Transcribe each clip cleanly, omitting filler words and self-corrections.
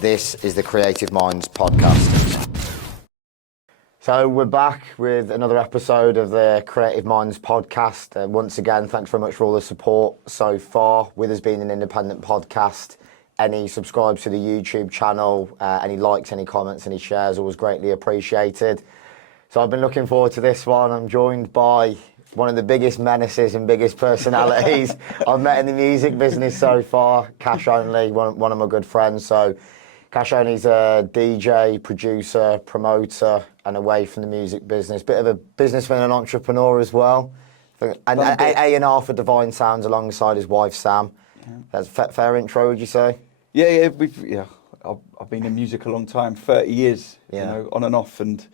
This is the Creative Minds podcast. So we're back with another episode of the Creative Minds podcast. Once again, thanks very much for all the support so far. With us being an independent podcast, any subscribes to the YouTube channel, any likes, any comments, any shares, always greatly appreciated. So I've been looking forward to this one. I'm joined by one of the biggest menaces and biggest personalities I've met in the music business so far, Cash Only, one of my good friends. So Cash Only's a DJ, producer, promoter, and away from the music business. Bit of a businessman and entrepreneur as well. And A&R for Divine Sounds alongside his wife, Sam. Yeah. That's a fair intro, would you say? Yeah. I've been in music a long time, 30 years, on and off. And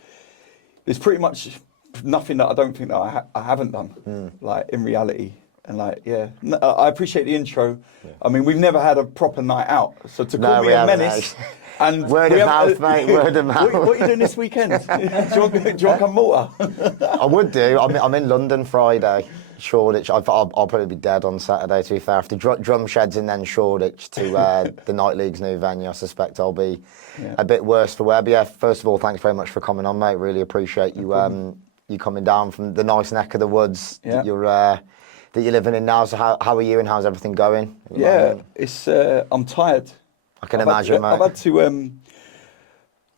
there's pretty much nothing that I don't think that I haven't done, like in reality. And I appreciate the intro. Yeah. I mean, we've never had a proper night out, so to call me a menace. And word of mouth, mate. Word of mouth. What are you doing this weekend? do you want to come Malta? I would do. I'm in London Friday, Shoreditch. I'll probably be dead on Saturday, to be fair. After Drum Sheds and then Shoreditch to the Night League's new venue, I suspect I'll be a bit worse for wear. But yeah, first of all, thanks very much for coming on, mate. Really appreciate you you coming down from the nice neck of the woods that you're living in now. So how are you and how's everything going? It's I'm tired. I can imagine, mate.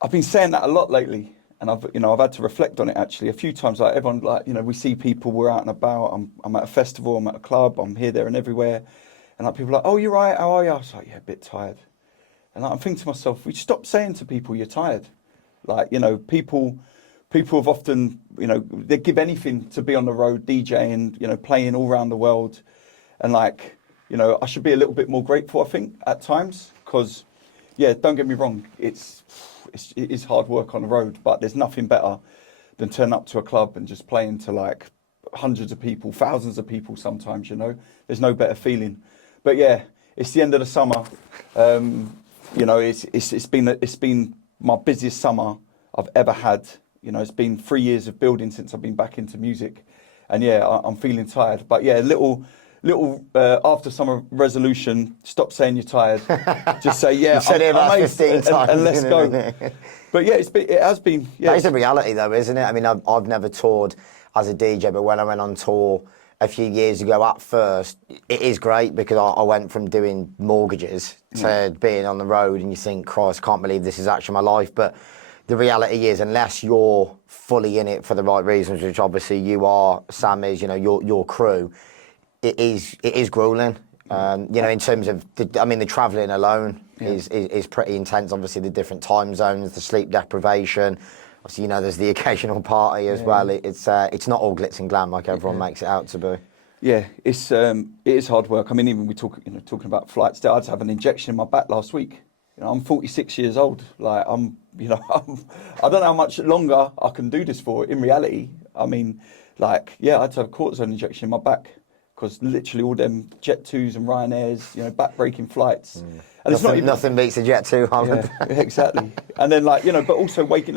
I've been saying that a lot lately, and I've had to reflect on it actually a few times. Like everyone, we see people, we're out and about. I'm at a festival, I'm at a club, I'm here, there, and everywhere, and like people are like, "Oh, you're right. How are you?" I was like, "Yeah, a bit tired." And I'm thinking to myself, we stop saying to people, "You're tired." People have often, they give anything to be on the road DJing, playing all around the world, and I should be a little bit more grateful, I think, at times, because, don't get me wrong, it is hard work on the road, but there's nothing better than turn up to a club and just playing to hundreds of people, thousands of people sometimes, there's no better feeling. But it's the end of the summer. It's been my busiest summer I've ever had. It's been 3 years of building since I've been back into music, and I'm feeling tired. But little after summer resolution: stop saying you're tired. Just say You've said it about 15 times, and let's go. But it has been. That is a reality, though, isn't it? I mean, I've never toured as a DJ, but when I went on tour a few years ago, at first, it is great because I went from doing mortgages to being on the road, and you think, Christ, can't believe this is actually my life. But the reality is, unless you're fully in it for the right reasons, which obviously you are, Sam is, your crew, it is grueling. In terms of the travelling alone is pretty intense. Obviously, the different time zones, the sleep deprivation. Obviously, there's the occasional party as well. It's not all glitz and glam like everyone makes it out to be. Yeah, it is hard work. I mean, even we talking about flights. I had to have an injection in my back last week. I'm 46 years old. I don't know how much longer I can do this for. In reality, I mean, I had to have a cortisone injection in my back because literally all them Jet 2s and Ryanairs, back-breaking flights. And it's nothing beats a Jet 2. Yeah, exactly. And then but also waking.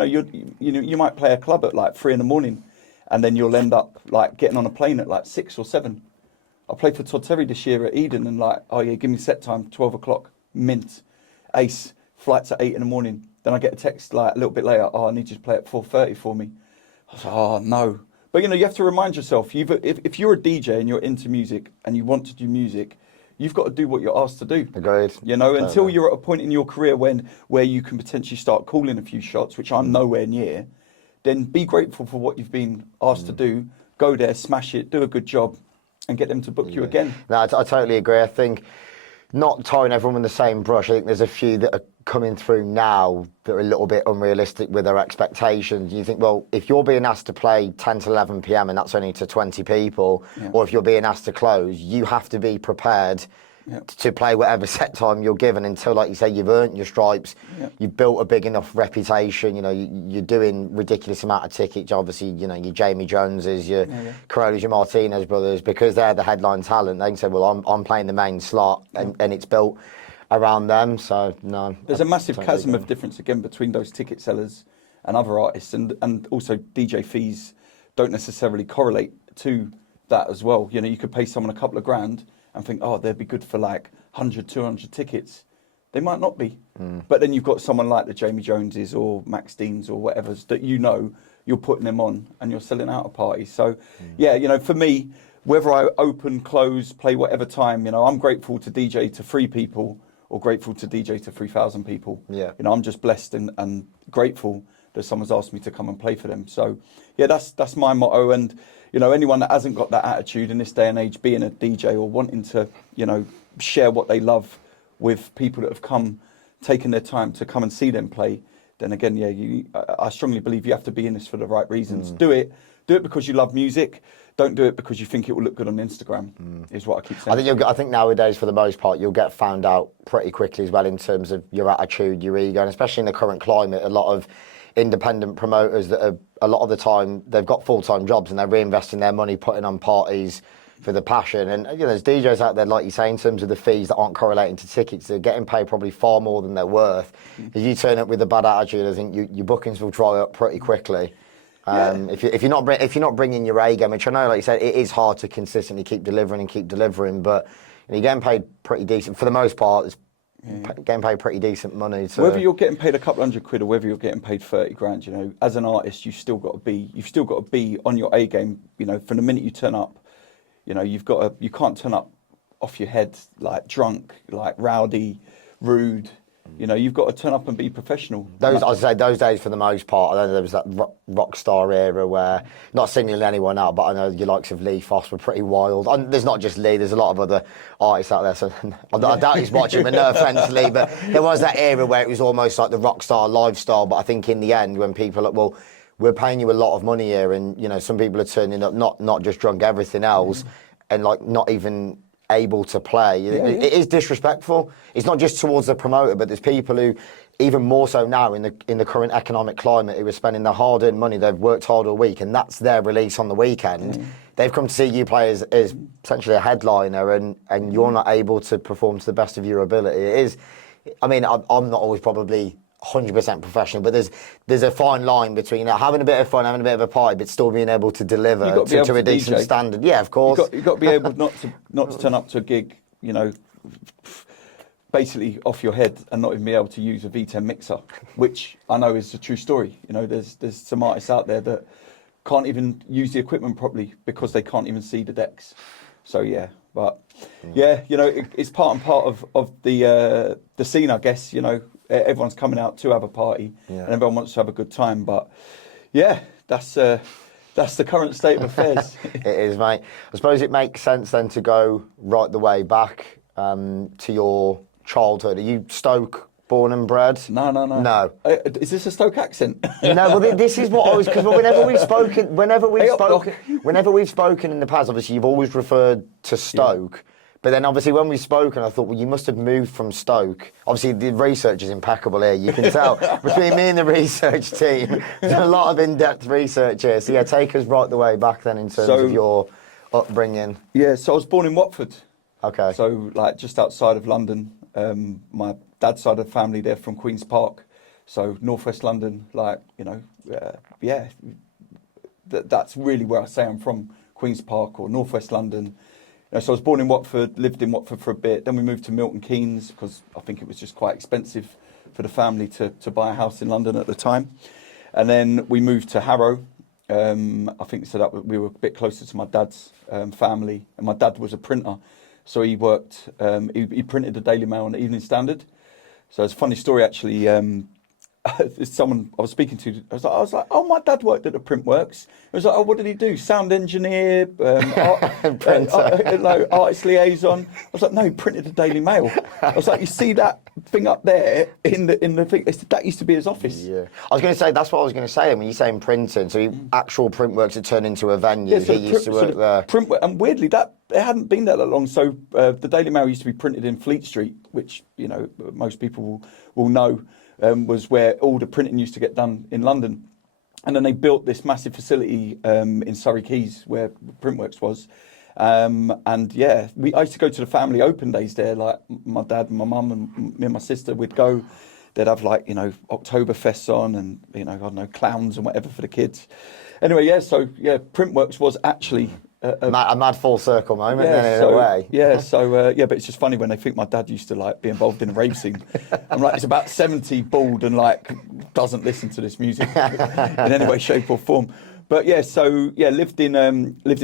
You might play a club at 3 a.m, and then you'll end up getting on a plane at 6 or 7. I played for Todd Terry this year at Eden, and give me set time 12 o'clock, mint. Ace, flights at 8 a.m. Then I get a text a little bit later, I need you to play at 4:30 for me. I was like, oh no. But you have to remind yourself, if you're a DJ and you're into music and you want to do music, you've got to do what you're asked to do. Agreed. Until you're at a point in your career where you can potentially start calling a few shots, which I'm nowhere near, then be grateful for what you've been asked to do. Go there, smash it, do a good job, and get them to book you again. No, I totally agree. I think not tying everyone with the same brush. I think there's a few that are coming through now that are a little bit unrealistic with their expectations. You think, well, if you're being asked to play 10 to 11 p.m. and that's only to 20 people, or if you're being asked to close, you have to be prepared to play whatever set time you're given until, like you say, you've earned your stripes, you've built a big enough reputation, you're doing ridiculous amount of tickets, obviously, your Jamie Joneses, your Corollas, your Martinez brothers, because they're the headline talent, they can say, well, I'm playing the main slot, and it's built around them, so no. There's a massive chasm of difference, again, between those ticket sellers and other artists, and also DJ fees don't necessarily correlate to that as well. You could pay someone a couple of grand and think, oh, they'd be good for 100, 200 tickets. They might not be. But then you've got someone like the Jamie Joneses or Max Deans or whatever's that you're putting them on and you're selling out a party. So, yeah, for me, whether I open, close, play whatever time, I'm grateful to DJ to 3 people or grateful to DJ to 3,000 people. Yeah. I'm just blessed and grateful that someone's asked me to come and play for them. So, yeah, that's my motto. And, anyone that hasn't got that attitude in this day and age, being a DJ or wanting to, share what they love with people that have taken their time to come and see them play, then again, I strongly believe you have to be in this for the right reasons. Do it because you love music. Don't do it because you think it will look good on Instagram. Is what I keep saying. I think nowadays, for the most part, you'll get found out pretty quickly as well in terms of your attitude, your ego, and especially in the current climate, a lot of independent promoters that are, a lot of the time, they've got full-time jobs and they're reinvesting their money, putting on parties for the passion. And there's DJs out there, like you say, in terms of the fees that aren't correlating to tickets, they're getting paid probably far more than they're worth. If you turn up with a bad attitude, I think your bookings will dry up pretty quickly. If you're not bringing your A game, which I know, like you said, it is hard to consistently keep delivering, but you're getting paid pretty decent for the most part. It's getting paid pretty decent money. Whether you're getting paid a couple £100 or whether you're getting paid 30 grand, as an artist, you've still got to be on your A game. From the minute you turn up, you can't turn up off your head like drunk, like rowdy, rude. You've got to turn up and be professional. I'd say those days, for the most part, I know there was that rock star era where, not singling anyone out, but I know your likes of Lee Foss were pretty wild. And there's not just Lee, there's a lot of other artists out there, so I doubt he's watching, but no offence, Lee, but there was that era where it was almost like the rock star lifestyle, but I think in the end, when people are like, well, we're paying you a lot of money here, and, some people are turning up not just drunk, everything else, and like not even able to play. It is disrespectful. It's not just towards the promoter, but there's people who, even more so now in the current economic climate, who are spending their hard-earned money. They've worked hard all week, and that's their release on the weekend. They've come to see you play as essentially a headliner, and you're not able to perform to the best of your ability. It is. I mean, I'm not always probably 100% professional, but there's a fine line between having a bit of fun, having a bit of a party, but still being able to deliver to a decent standard. Yeah, of course. You've got to be able not to turn up to a gig, basically off your head and not even be able to use a V10 mixer, which I know is a true story. There's some artists out there that can't even use the equipment properly because they can't even see the decks. So it's part and part of the scene, I guess. Everyone's coming out to have a party, and everyone wants to have a good time. But that's the current state of affairs. It is, mate. I suppose it makes sense then to go right the way back to your childhood. Are you Stoke born and bred? No. No. Is this a Stoke accent? No. Well, this is what I was, because whenever we've spoken in the past, obviously you've always referred to Stoke. Yeah. But then obviously when we've spoken, I thought, well, you must have moved from Stoke. Obviously the research is impeccable here. You can tell between me and the research team, there's a lot of in-depth research here. So take us right the way back then in terms of your upbringing. Yeah, so I was born in Watford. Okay. So just outside of London. My dad's side of the family, they're from Queen's Park. So northwest London, that's really where I say I'm from, Queen's Park or northwest London. So I was born in Watford, lived in Watford for a bit. Then we moved to Milton Keynes because I think it was just quite expensive for the family to buy a house in London at the time. And then we moved to Harrow. I think so that we were a bit closer to my dad's family. And my dad was a printer. So he worked, he printed the Daily Mail and the Evening Standard. So it's a funny story, actually. Someone I was speaking to, I was like, oh, my dad worked at the Printworks. I was like, oh, what did he do? Sound engineer, artist liaison. I was like, no, he printed the Daily Mail. I was like, you see that thing up there in the thing? That used to be his office. Yeah, I was going to say that's what I was going to say. When you're saying printing, so actual Printworks had turned into a venue. Yeah, so he used to work there. And weirdly, it hadn't been there that long. So the Daily Mail used to be printed in Fleet Street, which most people will know. Was where all the printing used to get done in London. And then they built this massive facility in Surrey Quays where Printworks was. I used to go to the family open days there, like my dad and my mum and me and my sister would go. They'd have Oktoberfests on and, I don't know, clowns and whatever for the kids. Anyway, Printworks was actually a mad full circle moment Yeah, then in a way. Yeah, so yeah, but it's just funny when they think my dad used to like be involved in a rave scene. I'm like, he's about 70, bald, and like doesn't listen to this music in any way, shape, or form. But yeah, so yeah, lived in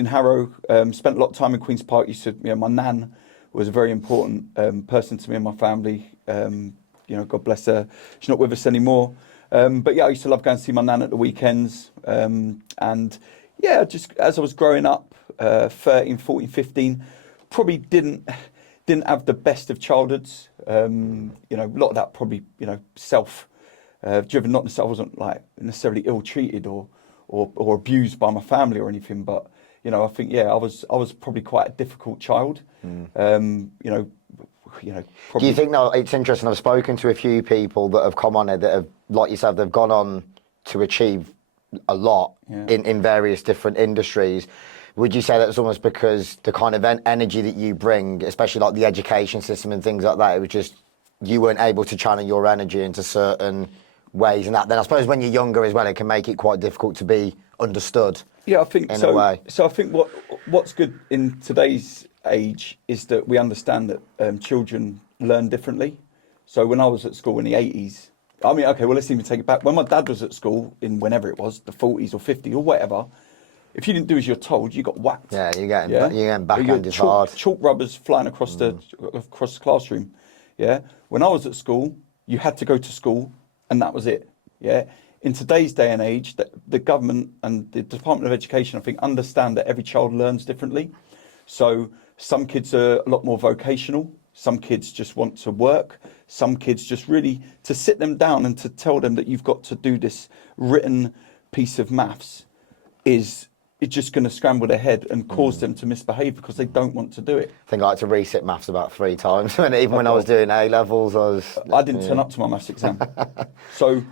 Harrow. Spent a lot of time in Queen's Park. Used to, my nan was a very important person to me and my family. God bless her. She's not with us anymore. But yeah, I used to love going to see my nan at the weekends. And yeah, just as I was growing up, 13, 14, 15, probably didn't have the best of childhoods. A lot of that probably, self driven. Not necessarily, I wasn't like necessarily ill treated or abused by my family or anything, but I think I was probably quite a difficult child. Probably. Do you think though it's interesting? I've spoken to a few people that have come on it that have, like you said, they've gone on to achieve a lot in various different industries. Would you say that's almost because the kind of energy that you bring, especially like the education system and things like that, it was just you weren't able to channel your energy into certain ways, and that then I suppose when you're younger as well, it can make it quite difficult to be understood. Yeah, I think in so. A way. So I think what's good in today's age is that we understand that children learn differently. So when I was at school in the 80s, I mean, okay, well, let's even take it back. When my dad was at school in whenever it was, the 40s or 50s or whatever, if you didn't do as you're told, you got whacked. Yeah, you're getting backhanded hard. Chalk rubbers flying across the classroom. Yeah. When I was at school, you had to go to school, and that was it. Yeah. In today's day and age, the government and the Department of Education, I think, understand that every child learns differently. So some kids are a lot more vocational. Some kids just want to work. Some kids just really to sit them down and to tell them that you've got to do this written piece of maths it's just going to scramble their head and cause them to misbehave because they don't want to do it. I think I had to resit maths about 3 times. When I was doing A levels, I didn't turn up to my maths exam. So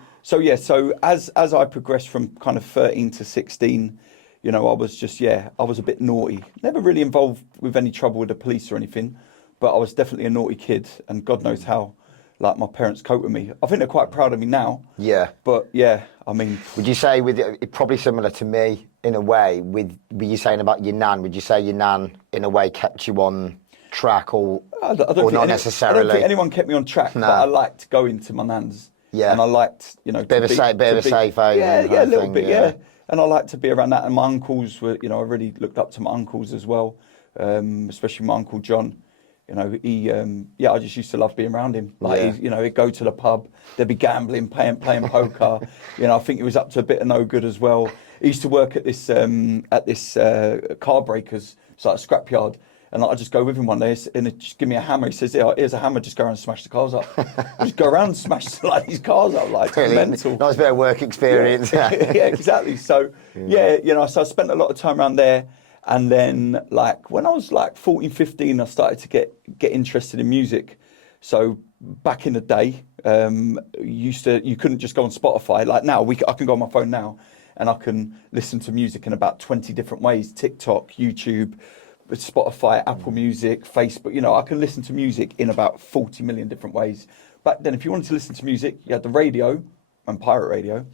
as I progressed from kind of 13 to 16, I was a bit naughty. Never really involved with any trouble with the police or anything, but I was definitely a naughty kid, and God knows how. Like my parents cope with me. I think they're quite proud of me now. Yeah. But yeah, I mean. Would you say probably similar to me in a way? Were you saying about your nan? Would you say your nan in a way kept you on track or not necessarily? I don't think anyone kept me on track, but I liked going to my nan's. Yeah. And I liked, bit of a safe haven. Yeah, a little bit. Yeah. And I liked to be around that. And my uncles were, I really looked up to my uncles as well, especially my Uncle John. I just used to love being around him. He'd go to the pub, there'd be gambling, playing poker. I think he was up to a bit of no good as well. He used to work at this car breakers, so like a scrapyard. And I just go with him one day and he'd just give me a hammer. He says, here's a hammer, just go around and smash the cars up. Just go around and smash these cars up, like really mental. Nice bit of work experience. Yeah, exactly. So, so I spent a lot of time around there. And then, like, when I was like 14, 15, I started to get interested in music. So back in the day, you couldn't just go on Spotify. Like now, I can go on my phone now and I can listen to music in about 20 different ways. TikTok, YouTube, Spotify, Apple Music, Facebook. I can listen to music in about 40 million different ways. Back then, if you wanted to listen to music, you had the radio and pirate radio,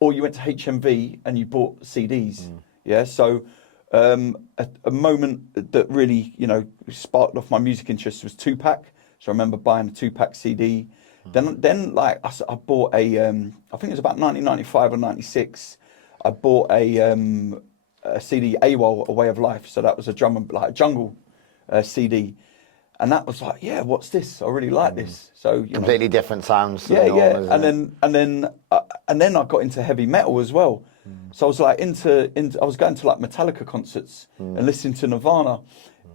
or you went to HMV and you bought CDs. Yeah, so... a moment that really, sparked off my music interest was Tupac. So I remember buying a Tupac CD. Then like I bought I think it was about 1995 or 96. I bought a CD, AWOL, A Way of Life. So that was a jungle CD. And that was like, what's this? I really like this. So completely different sounds. And then I got into heavy metal as well. So I was like I was going to like Metallica concerts and listening to Nirvana.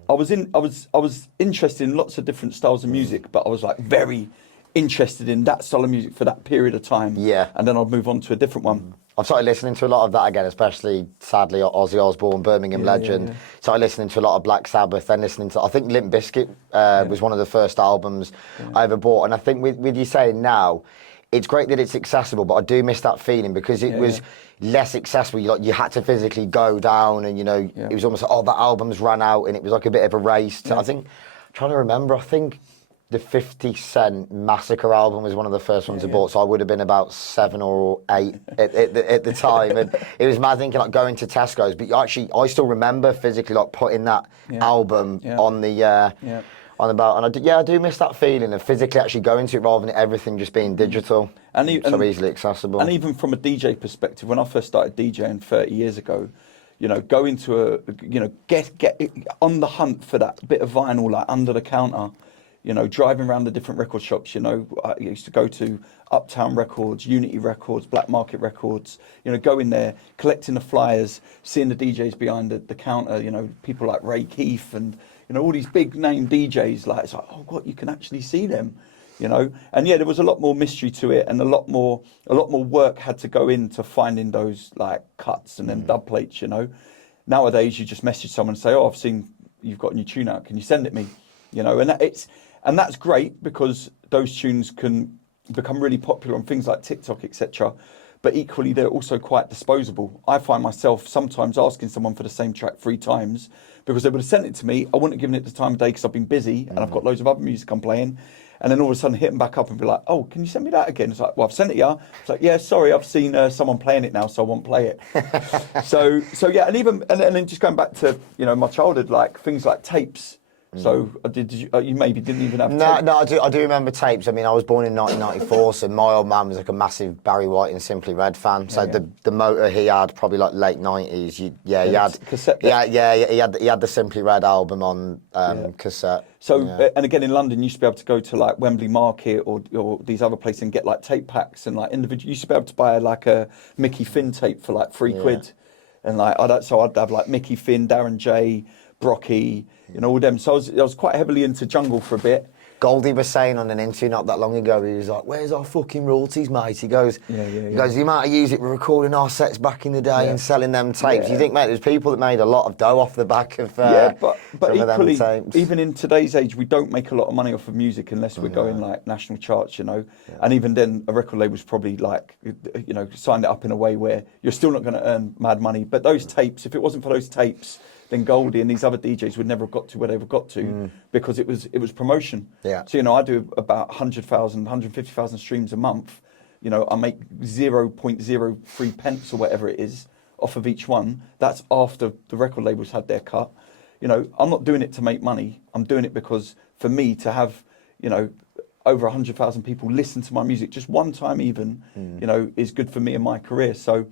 I was interested in lots of different styles of music, but I was like very interested in that style of music for that period of time. Yeah. And then I'd move on to a different one. I've started listening to a lot of that again, especially, sadly, Ozzy Osbourne, Birmingham legend. Yeah. Started listening to a lot of Black Sabbath, then listening to, I think Limp Bizkit was one of the first albums I ever bought. And I think with you saying now, it's great that it's accessible, but I do miss that feeling because it was less accessible. You had to physically go down and, it was almost like, that album's ran out and it was like a bit of a race. I think, I'm trying to remember, I think the 50 Cent Massacre album was one of the first ones I bought, so I would have been about 7 or 8 at the time, and it was mad thinking like going to Tesco's. But I still remember physically like putting that album on the on the belt, and I do miss that feeling of physically actually going to it rather than everything just being digital and so easily accessible. And even from a DJ perspective, when I first started DJing 30 years ago, you know, go into get on the hunt for that bit of vinyl like under the counter. You know, driving around the different record shops, you know, I used to go to Uptown Records, Unity Records, Black Market Records, you know, go in there, collecting the flyers, seeing the DJs behind the counter, you know, people like Ray Keith and, you know, all these big name DJs, like, it's like, oh, what, you can actually see them, you know? And yeah, there was a lot more mystery to it and a lot more work had to go into finding those like cuts and then dub plates, you know? Nowadays, you just message someone and say, oh, I've seen you've got a new tune out, can you send it me? You know, and that's great because those tunes can become really popular on things like TikTok, etc. But equally, they're also quite disposable. I find myself sometimes asking someone for the same track 3 times because they would have sent it to me. I wouldn't have given it the time of day because I've been busy and I've got loads of other music I'm playing. And then all of a sudden hit them back up and be like, oh, can you send me that again? It's like, well, I've sent it, yeah. It's like, yeah, sorry, I've seen someone playing it now, so I won't play it. so yeah, and then just going back to, you know, my childhood, like things like tapes. So you maybe didn't even have tapes? No, I do remember tapes. I mean, I was born in 1994, so my old man was like a massive Barry White and Simply Red fan. So the motor he had probably like late 90s. He had cassette. He had the Simply Red album on cassette. So and again in London, you used to be able to go to like Wembley Market or these other places and get like tape packs and like individual. You used to be able to buy like a Mickey Finn tape for like £3, and like I'd have like Mickey Finn, Darren J, Brocky, you know, all them. So I was quite heavily into jungle for a bit. Goldie was saying on an interview not that long ago, he was like, where's our fucking royalties, mate? He goes, he goes, the amount of use it were recording our sets back in the day and selling them tapes. You think, mate, there's people that made a lot of dough off the back of but some equally, of them tapes. Even in today's age, we don't make a lot of money off of music unless we're going like national charts, you know. And even then, a record label's probably like, you know, signed it up in a way where you're still not going to earn mad money. But those tapes, if it wasn't for those tapes, then Goldie and these other DJs would never have got to where they've got to because it was promotion. Yeah. So, you know, I do about 100,000, 150,000 streams a month. You know, I make 0.03 pence or whatever it is off of each one. That's after the record labels had their cut. You know, I'm not doing it to make money. I'm doing it because for me to have, you know, over 100,000 people listen to my music just one time even, you know, is good for me in my career. So...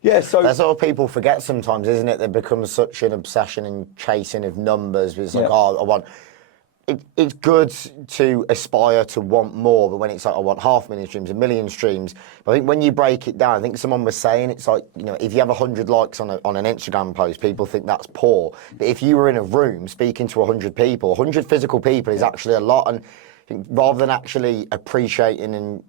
yeah, so that's what people forget sometimes, isn't it? There becomes such an obsession and chasing of numbers. It's like, oh, I want. It's good to aspire to want more, but when it's like I want 500,000 streams, 1 million streams. But I think when you break it down, I think someone was saying it's like, you know, if you have 100 likes on an Instagram post, people think that's poor. But if you were in a room speaking to 100 people, 100 physical people is actually a lot. And I think rather than actually appreciating and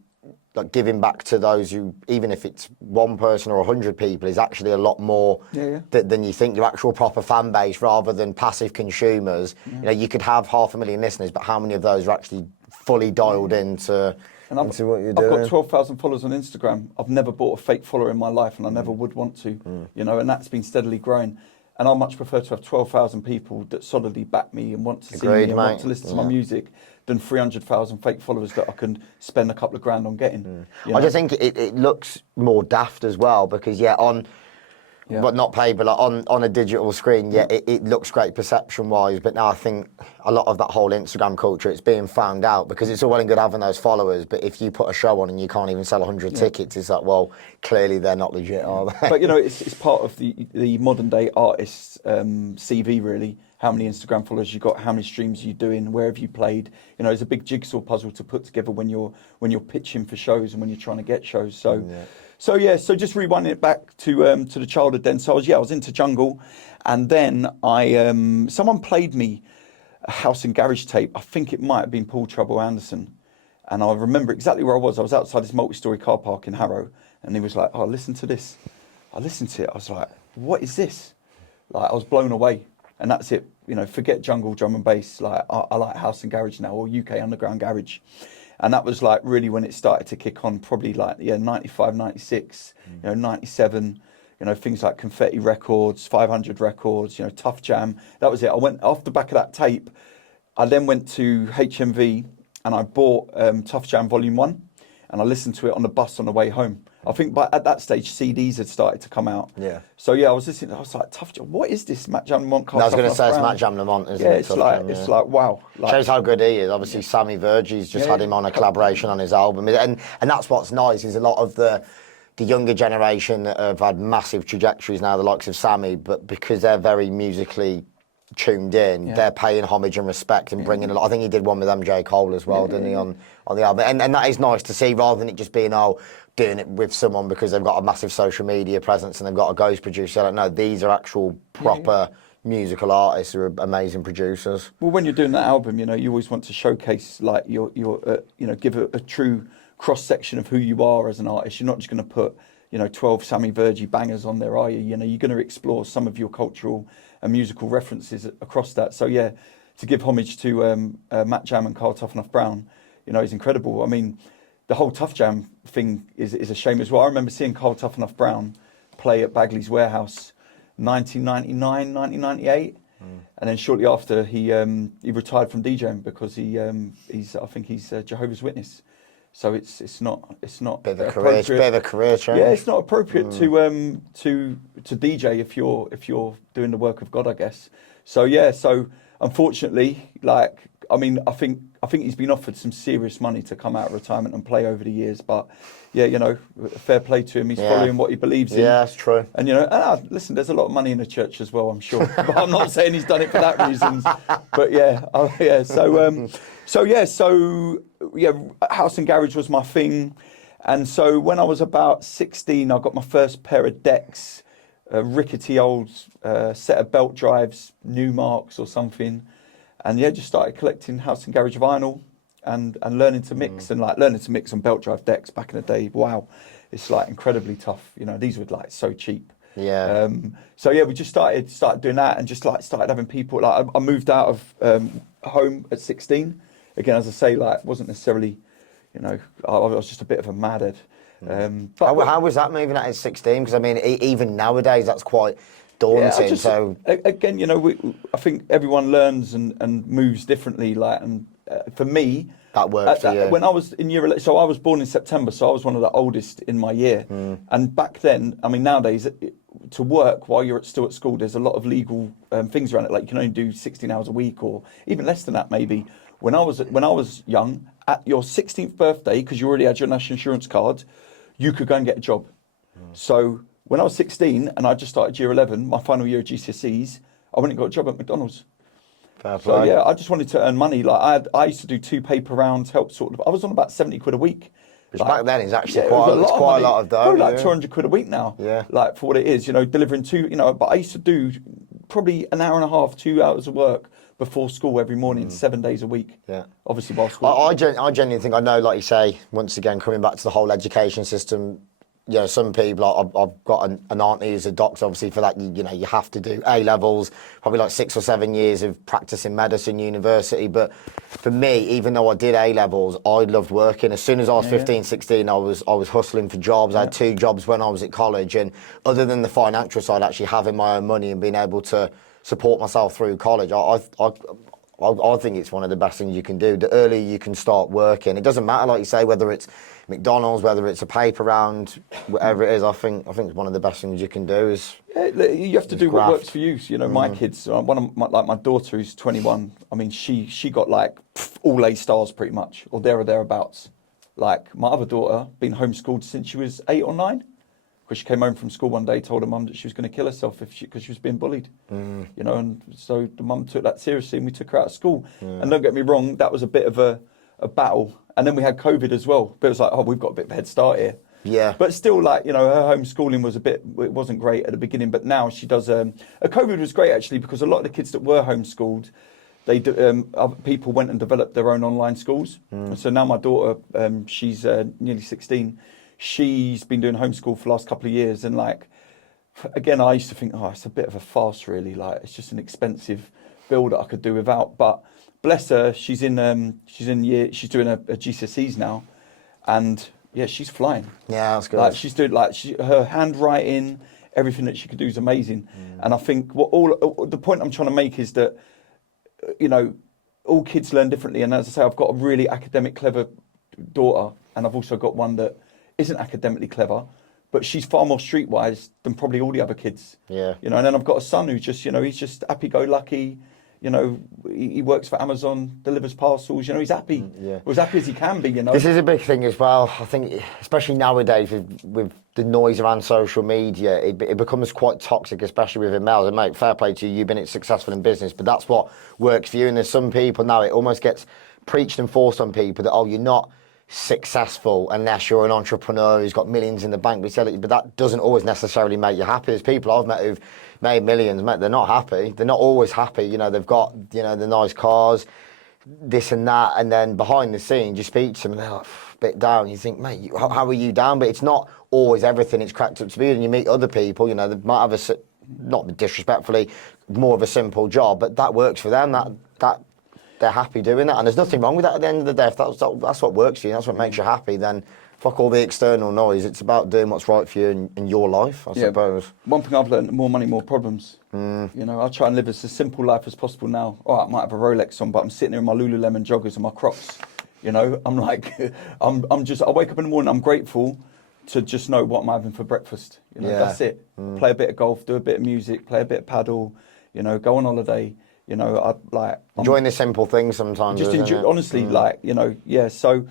like giving back to those who, even if it's one person or 100 people, is actually a lot more than you think. Your actual proper fan base, rather than passive consumers. You know, you could have 500,000 listeners, but how many of those are actually fully dialed into what you're doing? I've got 12,000 followers on Instagram. I've never bought a fake follower in my life, and I never would want to. You know, and that's been steadily growing. And I much prefer to have 12,000 people that solidly back me and want to see me and want to listen to my music than 300,000 fake followers that I can spend a couple of grand on getting. You know? I just think it looks more daft as well because, but not paid, but like on a digital screen, it looks great perception-wise. But now I think a lot of that whole Instagram culture, it's being found out because it's all well and good having those followers, but if you put a show on and you can't even sell 100 tickets, it's like, well, clearly they're not legit, are they? But, you know, it's part of the modern-day artist's CV, really. How many Instagram followers you got, how many streams you're doing, where have you played. You know, it's a big jigsaw puzzle to put together when you're pitching for shows and when you're trying to get shows. So just rewinding it back to the childhood then. So I was into jungle, and then someone played me a house and garage tape. I think it might have been Paul Trouble Anderson, and I remember exactly where I was. I was outside this multi-story car park in Harrow, and he was like, "Oh, listen to this." I listened to it. I was like, "What is this?" Like I was blown away. And that's it, you know, forget jungle, drum and bass. Like I like house and garage now, or UK underground garage. And that was like really when it started to kick on, probably like, 95, 96, you know, 97, you know, things like Confetti Records, 500 Records, you know, Tough Jam. That was it. I went off the back of that tape. I then went to HMV and I bought Tough Jam Volume 1, and I listened to it on the bus on the way home. I think at that stage, CDs had started to come out. Yeah. So yeah, I was listening. I was like, Tough Jam. What is this, Matt Jam Lamont? I was going to say it's Matt Jam Lamont, isn't yeah, it? it's like Jam, it's like wow. Like, shows how good he is. Obviously, Sammy Vergie's just had him on a collaboration on his album, and that's what's nice is a lot of the younger generation that have had massive trajectories now, the likes of Sammy, but because they're very musically tuned in, they're paying homage and respect and bringing a lot. I think he did one with MJ Cole as well, didn't he, on the album? And that is nice to see, rather than it just being doing it with someone because they've got a massive social media presence and they've got a ghost producer. I don't know. These are actual proper musical artists who are amazing producers. Well, when you're doing that album, you always want to showcase like your give a true cross section of who you are as an artist. You're not just going to put 12 Sammy Vergie bangers on there, are you? You're going to explore some of your cultural and musical references across that. So yeah, to give homage to Matt Jam and Carl Tough Enough Brown, is incredible. I mean, the whole Tough Jam thing is a shame as well. I remember seeing Carl Tough Enough Brown play at Bagley's Warehouse 1999, 1998. And then shortly after he retired from DJing because I think he's Jehovah's Witness. So it's not Bit of a career change. Yeah, it's not appropriate to DJ if you're doing the work of God, I guess. So yeah, unfortunately, I think he's been offered some serious money to come out of retirement and play over the years, but yeah, fair play to him. He's following what he believes in. Yeah, that's true. And listen, there's a lot of money in the church as well, I'm sure. But I'm not saying he's done it for that reason. But yeah. So house and garage was my thing. And so when I was about 16, I got my first pair of decks, a rickety old set of belt drives, Newmarks or something. And just started collecting house and garage vinyl and learning to mix and learning to mix on belt drive decks back in the day. Wow, it's incredibly tough. These were so cheap. Yeah. We just started doing that and just started having people. I moved out of home at 16. Again, as I say, wasn't necessarily, I was just a bit of a madhead. But how was that moving at 16? Because I mean, even nowadays, that's quite daunting. So again, I think everyone learns and moves differently. For me, that worked for you. When I was in year 11, so I was born in September, so I was one of the oldest in my year. And back then, I mean, nowadays, to work while you're still at school, there's a lot of legal things around it. Like you can only do 16 hours a week, or even less than that, maybe. When I was young, at your 16th birthday, because you already had your national insurance card, you could go and get a job. So when I was 16 and I just started year 11, my final year of GCSEs, I went and got a job at McDonald's. Fair So play. yeah, I just wanted to earn money. I used to do 2 paper rounds, help I was on about 70 quid a week. Which back then is actually it was quite a lot of dough. Probably 200 quid a week now. Yeah. For what it is, delivering but I used to do probably an hour and a half, 2 hours of work before school every morning, 7 days a week. Yeah. Obviously while school. I genuinely think, I know, like you say, once again, coming back to the whole education system, some people, I've got an auntie who's a doctor, obviously for that, you have to do A-levels, probably 6 or 7 years of practicing medicine, university. But for me, even though I did A-levels, I loved working. As soon as I was 15, 16, I was hustling for jobs. I had 2 jobs when I was at college. And other than the financial side, actually having my own money and being able to support myself through college, I think it's one of the best things you can do. The earlier you can start working, it doesn't matter, like you say, whether it's McDonald's, whether it's a paper round, whatever it is. I think it's one of the best things you can do is. Yeah, you have to do what works for you. My kids, one of my daughter who's 21. I mean, she got all A stars pretty much, or there or thereabouts. My other daughter, been homeschooled since she was 8 or 9. Because she came home from school one day, told her mum that she was going to kill herself because she was being bullied, and so the mum took that seriously and we took her out of school. And don't get me wrong, that was a bit of a battle. And then we had COVID as well. But it was we've got a bit of a head start here. Yeah. But still, her homeschooling was it wasn't great at the beginning, but now she does. COVID was great actually because a lot of the kids that were homeschooled, other people went and developed their own online schools. So now my daughter, she's nearly 16. She's been doing homeschool for the last couple of years, and again, I used to think, it's a bit of a farce, really. It's just an expensive bill that I could do without. But bless her, she's doing a GCSEs now, and yeah, she's flying. Yeah, that's good. She's doing her handwriting, everything that she could do is amazing. And I think the point I'm trying to make is that, all kids learn differently. And as I say, I've got a really academic, clever daughter, and I've also got one that isn't academically clever, but she's far more streetwise than probably all the other kids. Yeah. You know, and then I've got a son who's just, you know, he's just happy-go-lucky. You know, he works for Amazon, delivers parcels. You know, he's happy. Yeah. Well, as happy as he can be, you know. This is a big thing as well. I think, especially nowadays with the noise around social media, it becomes quite toxic, especially with males. And mate, fair play to you. You've been successful in business, but that's what works for you. And there's some people now, it almost gets preached and forced on people that, oh, you're not successful unless you're an entrepreneur who's got millions in the bank. But that doesn't always necessarily make you happy. There's people I've met who've made millions, mate, they're not happy. They're not always happy. You know, they've got, you know, the nice cars, this and that, and then behind the scenes you speak to them and they're like a bit down. You think, mate, how are you down? But it's not always everything it's cracked up to be. And you meet other people, you know, they might have not disrespectfully, more of a simple job, but that works for them. That they're happy doing that, and there's nothing wrong with that at the end of the day. If that's what works for you, that's what makes you happy, then fuck all the external noise. It's about doing what's right for you in your life, I suppose. One thing I've learned, more money, more problems. You know, I try and live as a simple life as possible now. All right, I might have a Rolex on, but I'm sitting there in my Lululemon joggers and my Crocs. You know, I'm like, I wake up in the morning, I'm grateful to just know what I'm having for breakfast. You know, that's it. Play a bit of golf, do a bit of music, play a bit of paddle, you know, go on holiday. You know, enjoying the simple things sometimes. Just enjoy, honestly, like, you know, yeah. So,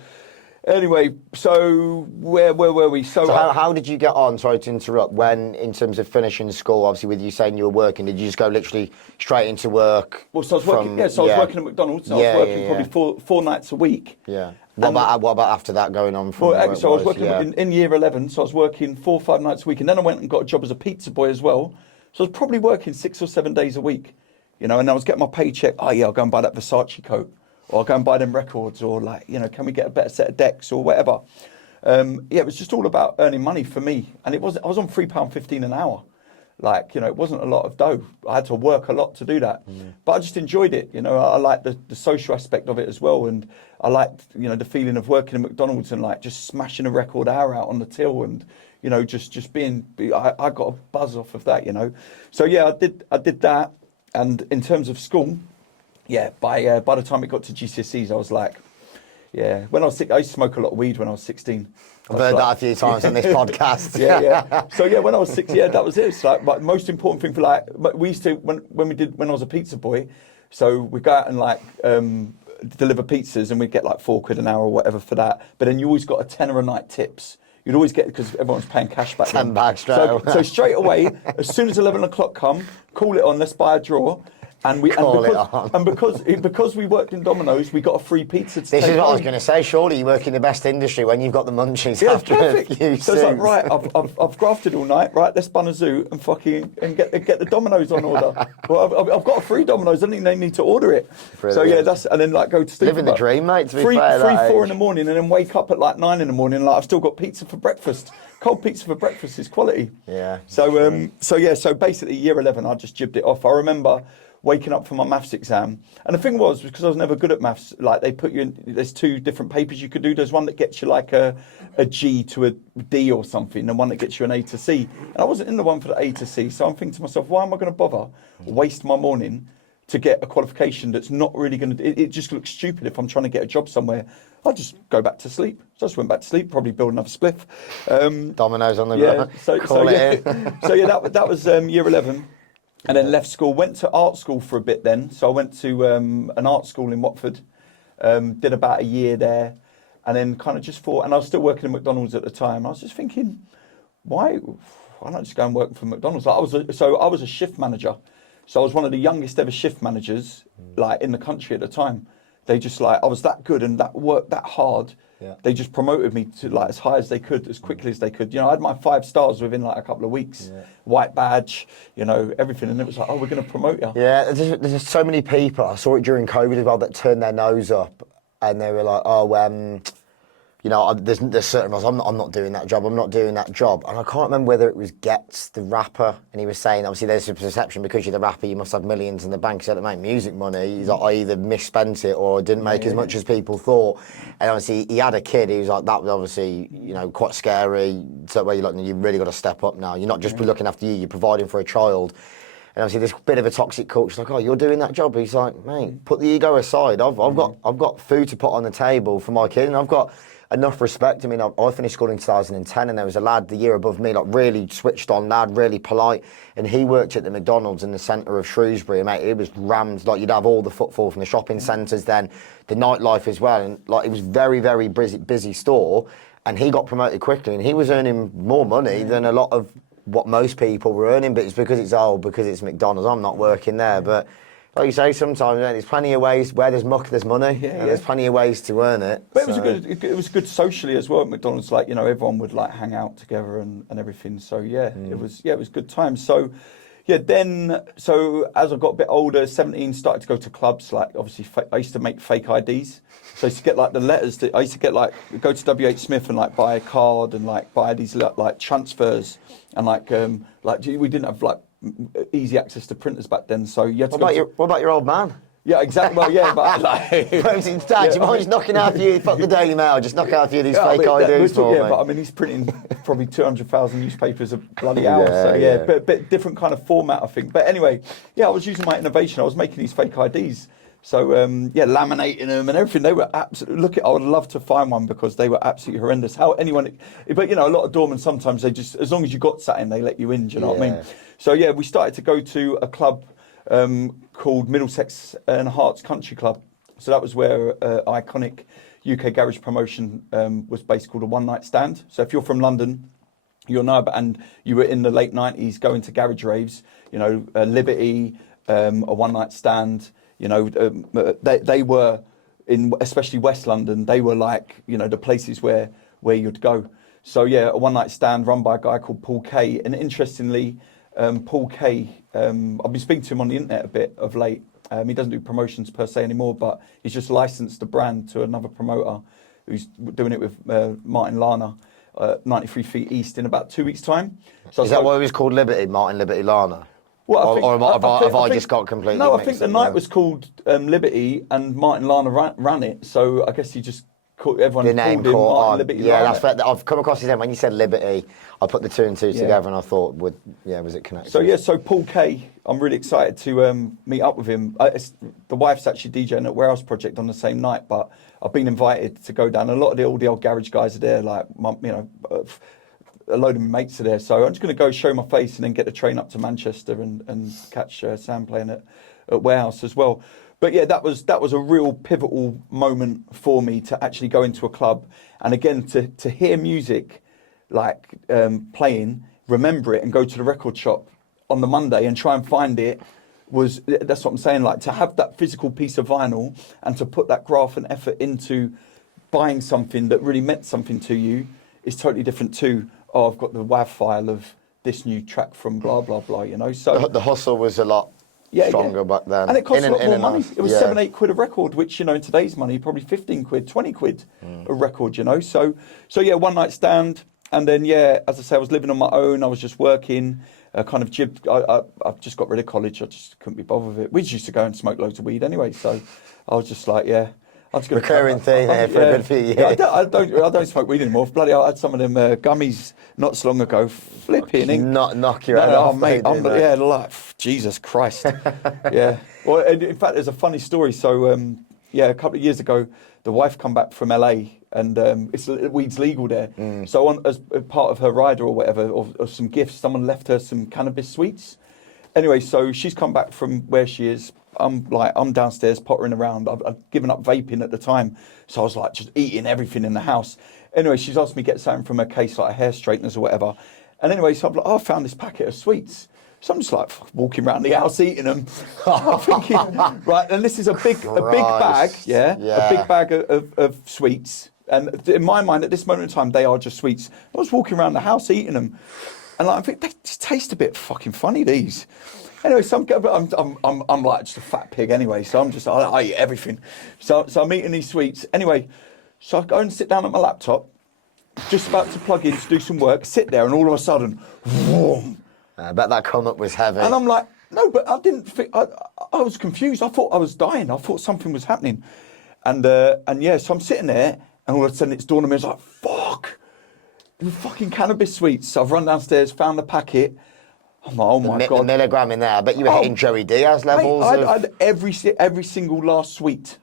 anyway, so where were we? So how did you get on? Sorry to interrupt. When, in terms of finishing school, obviously with you saying you were working, did you just go literally straight into work? Well, so I was working. I was working at McDonald's. So I was working probably four nights a week. Yeah. What about after that going on? So I was working in year 11. So I was working 4 or 5 nights a week, and then I went and got a job as a pizza boy as well. So I was probably working 6 or 7 days a week. You know, and I was getting my paycheck. Oh yeah, I'll go and buy that Versace coat, or I'll go and buy them records, or like, you know, can we get a better set of decks or whatever? It was just all about earning money for me, and I was on £3.15 an hour. Like, you know, it wasn't a lot of dough. I had to work a lot to do that, but I just enjoyed it. You know, I liked the social aspect of it as well, and I liked, you know, the feeling of working at McDonald's and like just smashing a record hour out on the till, and you know, just being. I got a buzz off of that, you know. So yeah, I did that. And in terms of school, yeah, by the time it got to GCSEs, I was like, yeah. When I was sick, I used to smoke a lot of weed when I was 16. I've heard that a few times on this podcast. Yeah. So yeah, when I was 6, that was it. It's like my most important thing for like, we used to when I was a pizza boy, so we go out and like deliver pizzas, and we'd get like £4 an hour or whatever for that. But then you always got a tenner a night tips. You'd always get, because everyone's paying cash back then. 10 bags straight away. So straight away, as soon as 11 o'clock come, call it on, let's buy a draw. And because we worked in Domino's, we got a free pizza to This take is what home. I was going to say. Surely you work in the best industry when you've got the munchies after a few So it's like, suits. right, I've grafted all night, right, let's bun a zoo and fucking get the Domino's on order. Well, I've got a free Domino's, I don't think they need to order it. Brilliant. So yeah, and then like go to sleep. Living the dream, mate, to be fair. 4 in the morning, and then wake up at like 9 in the morning, like I've still got pizza for breakfast. Cold pizza for breakfast is quality. Yeah. So basically year 11, I just jibbed it off. I remember waking up for my maths exam, and the thing was, because I was never good at maths, like they put you in, there's 2 different papers you could do. There's one that gets you like a G to a D or something, and one that gets you an A to C. And I wasn't in the one for the A to C, so I'm thinking to myself, why am I going to bother waste my morning to get a qualification that's not really going to, it just looks stupid if I'm trying to get a job somewhere. I'll just go back to sleep. So I just went back to sleep, probably build another spliff. Domino's on the ground. That was year 11. And then left school, went to art school for a bit then. So I went to an art school in Watford, did about a year there, and then kind of just thought, and I was still working at McDonald's at the time. I was just thinking, why not just go and work for McDonald's? Like I was a shift manager. So I was one of the youngest ever shift managers like in the country at the time. They just like, I was that good and that worked that hard. Yeah. They just promoted me to like as high as they could, as quickly as they could. You know, I had my 5 stars within like a couple of weeks. Yeah. White badge, you know, everything. And it was like, oh, we're going to promote you. Yeah, there's so many people. I saw it during COVID as well that turned their nose up, and they were like, oh, you know, there's certain roles. I'm not doing that job. I'm not doing that job. And I can't remember whether it was Getz, the rapper, and he was saying, obviously, there's a perception because you're the rapper, you must have millions in the bank. He said to make music money. He's like, I either misspent it or didn't make as much as people thought. And obviously, he had a kid. He was like, that was obviously, you know, quite scary. So where you're like, you really got to step up now. You're not just looking after you. You're providing for a child. And obviously this bit of a toxic culture, like, oh, you're doing that job. He's like, mate, put the ego aside. I've got food to put on the table for my kid, and I've got enough respect. I mean, I finished school in 2010, and there was a lad the year above me, like really switched on lad, really polite, and he worked at the McDonald's in the centre of Shrewsbury. And mate, it was rammed. Like, you'd have all the footfall from the shopping centres, then the nightlife as well, and like it was very, very busy store. And he got promoted quickly, and he was earning more money than a lot of what most people were earning. But it's because it's McDonald's. I'm not working there, but. Like you say, sometimes there's plenty of ways. Where there's muck, there's money. There's plenty of ways to earn it. But it was good socially as well at McDonald's. Like, you know, everyone would like hang out together and everything. So it was good times. So so as I got a bit older, 17, started to go to clubs. Like, obviously, I used to make fake IDs. So I used to get like the letters. I used to get like go to WH Smith and like buy a card and like buy these like transfers and like we didn't have like easy access to printers back then, so you had to. What about your old man? Yeah, exactly. Well, yeah, but like, Dad, do you mind just knocking out a few? Fuck the Daily Mail, just knock out a few of these fake IDs for me. But I mean, he's printing probably 200,000 newspapers a bloody hour. But different kind of format, I think. But anyway, I was using my innovation. I was making these fake IDs. So laminating them and everything. They were absolutely. I would love to find one because they were absolutely horrendous. How anyone, but you know, a lot of doormen sometimes they just, as long as you got sat in, they let you in. Do you know what I mean? So we started to go to a club called Middlesex and Hearts Country Club. So that was where iconic UK garage promotion was based, called a One Night Stand. So if you're from London, you'll know about, and you were in the late 90s going to garage raves. You know, Liberty, a One Night Stand. You know, they were in, especially West London, they were like, you know, the places where you'd go. So a One Night Stand run by a guy called Paul Kay. And interestingly, Paul Kay, I've been speaking to him on the internet a bit of late. He doesn't do promotions per se anymore, but he's just licensed the brand to another promoter who's doing it with Martin Lana, 93 Feet East, in about 2 weeks' time. So is that what it was called, Liberty, Martin Liberty Lana? Well, have I just got completely No, I mixed think the up night there? was called Liberty, and Martin Lana ran it. So I guess he just called everyone. The name called him caught Martin on. Liberty Yeah, Lana. that's fair. I've come across his name when you said Liberty. I put the two and two together, and I thought, was it connected? So Paul Kay, I'm really excited to meet up with him. The wife's actually DJing at Warehouse Project on the same night, but I've been invited to go down. A lot of all the old garage guys are there, like a load of my mates are there. So I'm just going to go show my face and then get the train up to Manchester and catch Sam playing at Warehouse as well. But that was a real pivotal moment for me to actually go into a club, and again to hear music like playing, remember it, and go to the record shop on the Monday and try and find it. That's what I'm saying, like to have that physical piece of vinyl and to put that graft and effort into buying something that really meant something to you is totally different to, I've got the WAV file of this new track from blah blah blah, you know. So the hustle was a lot stronger back then, and it cost a lot more money. It was £7-8 a record, which, you know, in today's money probably 15 quid, 20 quid a record, you know. So One Night Stand, and then as I say, I was living on my own. I was just working, kind of jibbed. I've just got rid of college. I just couldn't be bothered with it. We just used to go and smoke loads of weed anyway, so I was just like, I'm just recurring theme here for a good few years. I don't smoke weed anymore. Bloody hell, I had some of them gummies not so long ago. Flipping. Knock your head off, mate. Jesus Christ. Well, in fact, there's a funny story. So, a couple of years ago, the wife come back from LA, and weed's legal there. So, as part of her rider or whatever, or some gifts, someone left her some cannabis sweets. Anyway, so she's come back from where she is. I'm downstairs pottering around. I've given up vaping at the time, so I was like just eating everything in the house. Anyway, she's asked me to get something from her case, like hair straighteners or whatever. And anyway, so I'm like, I found this packet of sweets. So I'm just like walking around the house eating them. I'm thinking, right, and this is a big bag, a big bag of sweets. And in my mind, at this moment in time, they are just sweets. I was walking around the house eating them, and like, I think they just taste a bit fucking funny, these. Anyway, so I'm like just a fat pig anyway, so I eat everything. So I'm eating these sweets. Anyway, so I go and sit down at my laptop, just about to plug in to do some work, sit there, and all of a sudden, whoom. I bet that come up was heavy. And I'm like, no, but I didn't think, I was confused. I thought I was dying. I thought something was happening. And so I'm sitting there, and all of a sudden it's dawned on me, I was like, fuck, the fucking cannabis sweets. So I've run downstairs, found the packet. I'm like, oh my The God. milligram in there. I bet you were hitting Joey Diaz levels. Mate, I'd every single last sweet,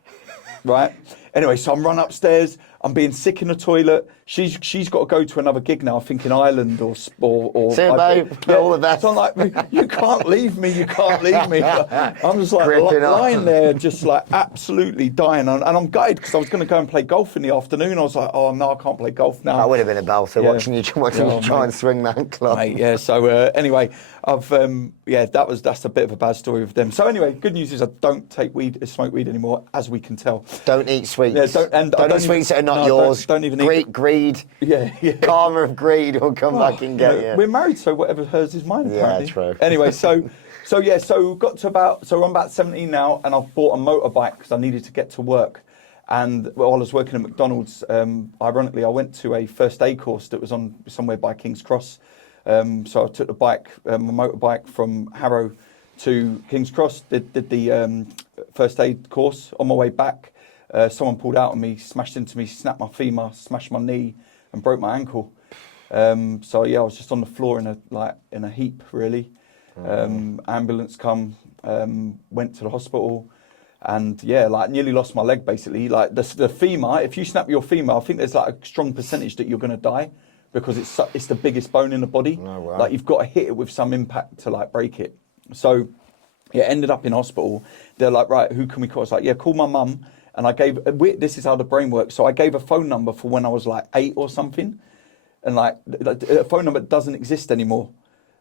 right? Anyway, so I'm run upstairs. I'm being sick in the toilet. She's got to go to another gig now. I think in Ireland or. See you, babe. All the best. So I'm like, you can't leave me. You can't leave me. I'm just like Gripping on. lying there, just like absolutely dying. And I'm gutted because I was going to go and play golf in the afternoon. I was like, oh no, I can't play golf now. That would have been a belter Yeah. watching you try mate. and swing that club. Mate, yeah. So anyway, I've that's a bit of a bad story with them. So anyway, good news is I don't smoke weed anymore, as we can tell. Don't eat sweets. Yeah, don't eat sweets that are not no, yours. Don't even eat. Greed. Yeah. Karma of greed will come back and get you. We're married, so whatever hers is mine. Yeah, Apparently. true. Anyway, so I'm about 17 now, and I've bought a motorbike because I needed to get to work. And while I was working at McDonald's, ironically, I went to a first aid course that was on somewhere by King's Cross. So I took the bike, my motorbike from Harrow to King's Cross, did the first aid course. On my way back, someone pulled out on me, smashed into me, snapped my femur, smashed my knee, and broke my ankle. So yeah, I was just on the floor in a heap, really. Ambulance come, went to the hospital, and yeah, nearly lost my leg basically. Like the femur, if you snap your femur, I think there's a strong percentage that you're going to die because it's the biggest bone in the body. Oh, wow. Like you've got to hit it with some impact to break it. So yeah, ended up in hospital. They're like, right, who can we call? I was like, yeah, call my mum. And I gave, this is how the brain works. So I gave a phone number for when I was 8 or something. And a phone number doesn't exist anymore.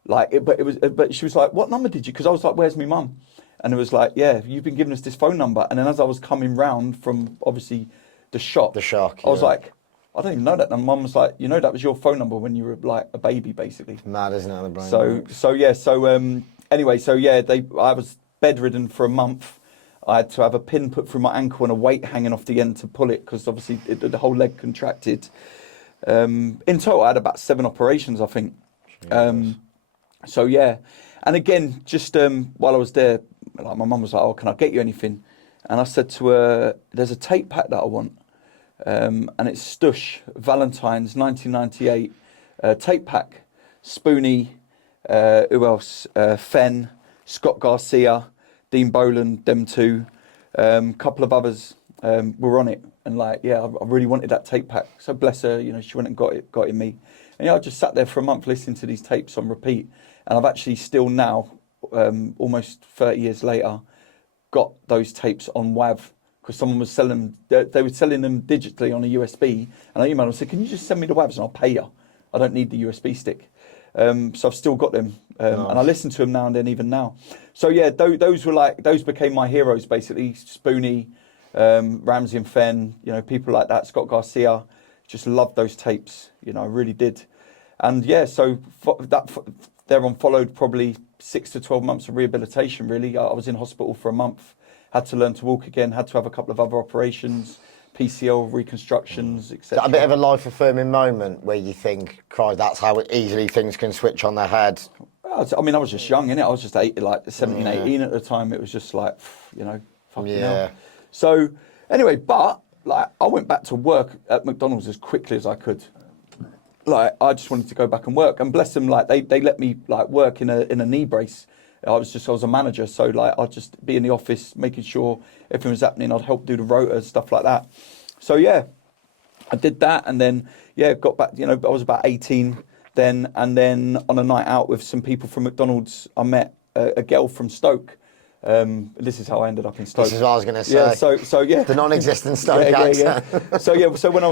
But she was like, what number did you? Because I was like, where's my mum? And it was like, yeah, you've been giving us this phone number. And then as I was coming round from obviously the shop, I was like, I don't even know that. And mum was like, that was your phone number when you were a baby, basically. Mad, isn't it? The brain works. I was bedridden for a month. I had to have a pin put through my ankle and a weight hanging off the end to pull it because obviously the whole leg contracted. In total, I had about 7 operations, I think. So yeah, and again, just while I was there, my mum was like, "Oh, can I get you anything?" And I said to her, "There's a tape pack that I want, and it's Stush Valentine's 1998 tape pack. Spoonie, who else? Fenn, Scott Garcia, Dean Boland, them two, couple of others were on it." And I really wanted that tape pack. So bless her, she went and got it in me. And I just sat there for a month listening to these tapes on repeat. And I've actually still now, almost 30 years later, got those tapes on WAV because someone was selling them. They were selling them digitally on a USB. And I emailed them and said, can you just send me the WAVs and I'll pay you. I don't need the USB stick. So I've still got them. Nice. And I listen to them now and then, even now. So yeah, those became my heroes, basically. Spoonie, Ramsey and Fenn, people like that, Scott Garcia, just loved those tapes, I really did. And yeah, so thereon followed probably 6 to 12 months of rehabilitation, really. I was in hospital for a month, had to learn to walk again, had to have a couple of other operations, PCL reconstructions, etc. A bit of a life-affirming moment where you think, Christ, that's how easily things can switch on their head. I was just young, innit? I was just 17, 18 at the time. It was just fucking hell. So anyway, but I went back to work at McDonald's as quickly as I could. I just wanted to go back and work, and bless them, they let me work in a knee brace. I was a manager, so I'd just be in the office making sure everything was happening. I'd help do the rota, stuff like that. So yeah, I did that, and then got back. I was about 18 then, and then on a night out with some people from McDonald's, I met a girl from Stoke. This is how I ended up in Stoke. This is what I was going to say. Yeah, so yeah. The non-existent Stoke accent. So when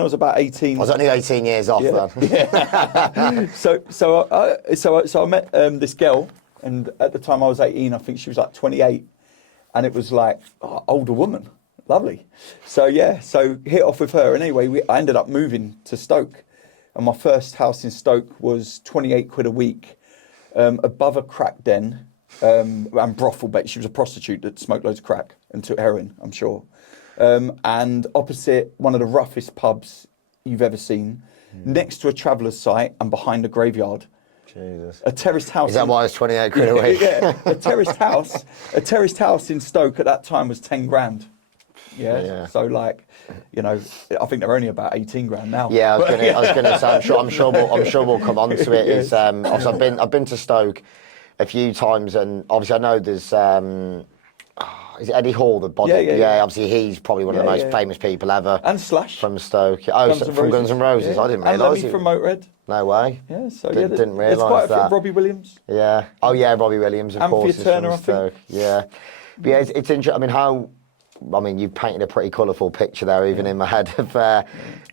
I was about 18, I was only 18 years off then. Yeah. So I met this girl, and at the time I was 18. I think she was 28, and it was older woman, lovely. So yeah, so hit off with her, and anyway, I ended up moving to Stoke, and my first house in Stoke was 28 quid a week, above a crack den. And brothel, but she was a prostitute that smoked loads of crack and took heroin, I'm sure. And opposite one of the roughest pubs you've ever seen, next to a traveller's site and behind a graveyard. Jesus. A terraced house. Is that why it's 28 quid a week? Yeah, a terraced house in Stoke at that time was 10 grand. Yeah. So like, you know, I think they're only about 18 grand now. Yeah, I was gonna say, I'm sure we'll come on to it. Is obviously I've been to Stoke a few times, and obviously I know there's is it Eddie Hall, the body? Yeah. Obviously he's probably one of the most famous people ever. And Slash from Stoke. Oh, from Guns N' Roses. Yeah. I didn't And realise. Lemmy from Motorhead. No way. Yeah, so Didn't realise it's quite a that. few. Robbie Williams. Yeah. Oh yeah, Robbie Williams, of course. Anthea Turner, is from I think. Stoke. Yeah. But yeah, it's interesting. I mean, you've painted a pretty colourful picture there, even in my head, of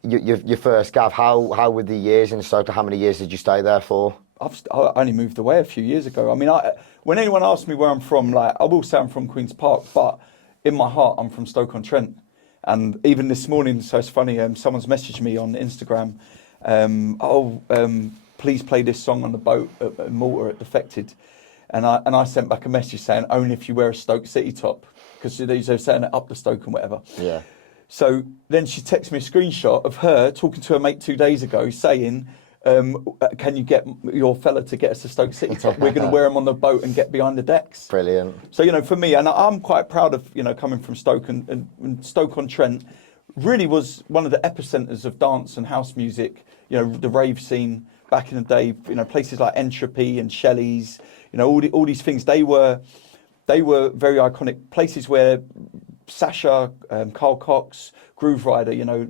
your first gaff. How were the years in Stoke? How many years did you stay there for? I only moved away a few years ago. I mean, when anyone asks me where I'm from, like, I will say I'm from Queen's Park, but in my heart, I'm from Stoke-on-Trent. And even this morning, so it's funny, someone's messaged me on Instagram, please play this song on the boat at Malta at Defected. And I sent back a message saying, only if you wear a Stoke City top, because they're saying it up the Stoke and whatever. Yeah. So then she texted me a screenshot of her talking to her mate 2 days ago saying, can you get your fella to get us a Stoke City top? We're going to wear them on the boat and get behind the decks. Brilliant. So, you know, for me, and I'm quite proud of, you know, coming from Stoke, and Stoke-on-Trent really was one of the epicenters of dance and house music, you know, the rave scene back in the day, you know, places like Entropy and Shelley's, you know, all these things, they were very iconic places where Sasha, Carl Cox, Groove Rider, you know,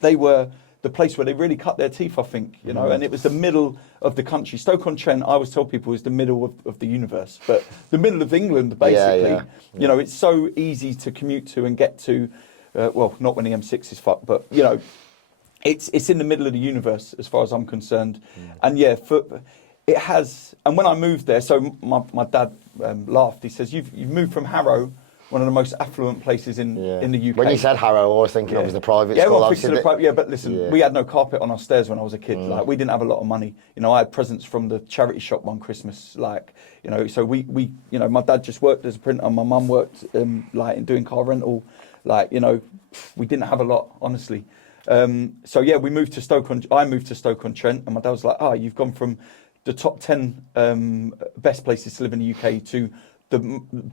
they were the place where they really cut their teeth, I think, you know, and it was the middle of the country. Stoke-on-Trent, I always tell people, is the middle of the universe, but the middle of England, basically. Yeah. You know, it's so easy to commute to and get to, well, not when the M6 is fucked, but, you know, it's in the middle of the universe as far as I'm concerned. And yeah, it has, and when I moved there, so my dad laughed. He says, you've moved from Harrow, one of the most affluent places in the UK. When you said Harrow, I was thinking it was the private school. Everyone thinks of the private. Yeah, but listen, we had no carpet on our stairs when I was a kid. Like, we didn't have a lot of money. You know, I had presents from the charity shop one Christmas. Like, you know, so we you know, my dad just worked as a printer. My mum worked like in doing car rental. Like, you know, we didn't have a lot, honestly. So yeah, we moved to I moved to Stoke-on-Trent, and my dad was like, you've gone from the top 10 best places to live in the UK to the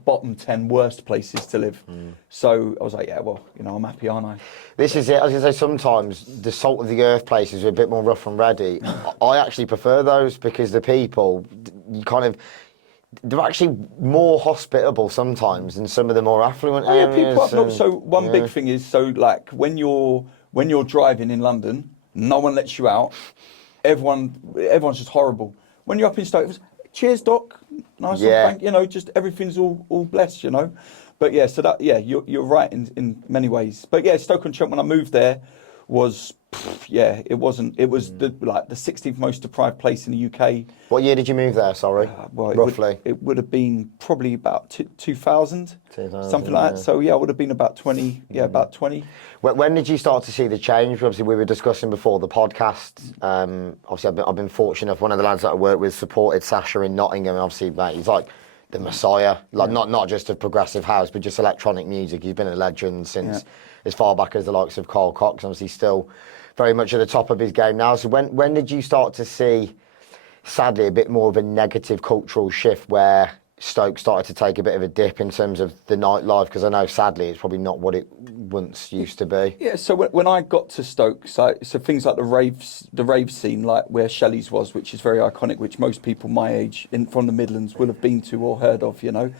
bottom 10 worst places to live. So I was like, yeah, well, you know, I'm happy, aren't I? This is it. I was going to say, sometimes the salt of the earth places are a bit more rough and ready. I actually prefer those because the people, they're actually more hospitable sometimes than some of the more affluent areas. People up north. So one big thing is, so like when you're driving in London, no one lets you out. Everyone's just horrible. When you're up in Stoke, it was, cheers, Doc. Nice one, thank you know, just everything's all blessed, you know. But yeah, so that you're right in many ways. But yeah, Stoke-on-Trent when I moved there was it was the 16th most deprived place in the UK. What year did you move there? Sorry, roughly. It would have been probably about 2000, something like that. So yeah, it would have been about 20. Yeah, about 20. When did you start to see the change? Obviously, we were discussing before the podcast. Obviously, I've been fortunate enough. One of the lads that I work with supported Sasha in Nottingham. Obviously, mate, he's like the messiah, like not just of progressive house, but just electronic music. He's been a legend since as far back as the likes of Carl Cox. Obviously, still very much at the top of his game now. So when did you start to see, sadly, a bit more of a negative cultural shift where Stoke started to take a bit of a dip in terms of the nightlife? Because I know, sadly, it's probably not what it once used to be. Yeah, so when I got to Stoke, so things like the rave scene, like where Shelley's was, which is very iconic, which most people my age from the Midlands will have been to or heard of, you know,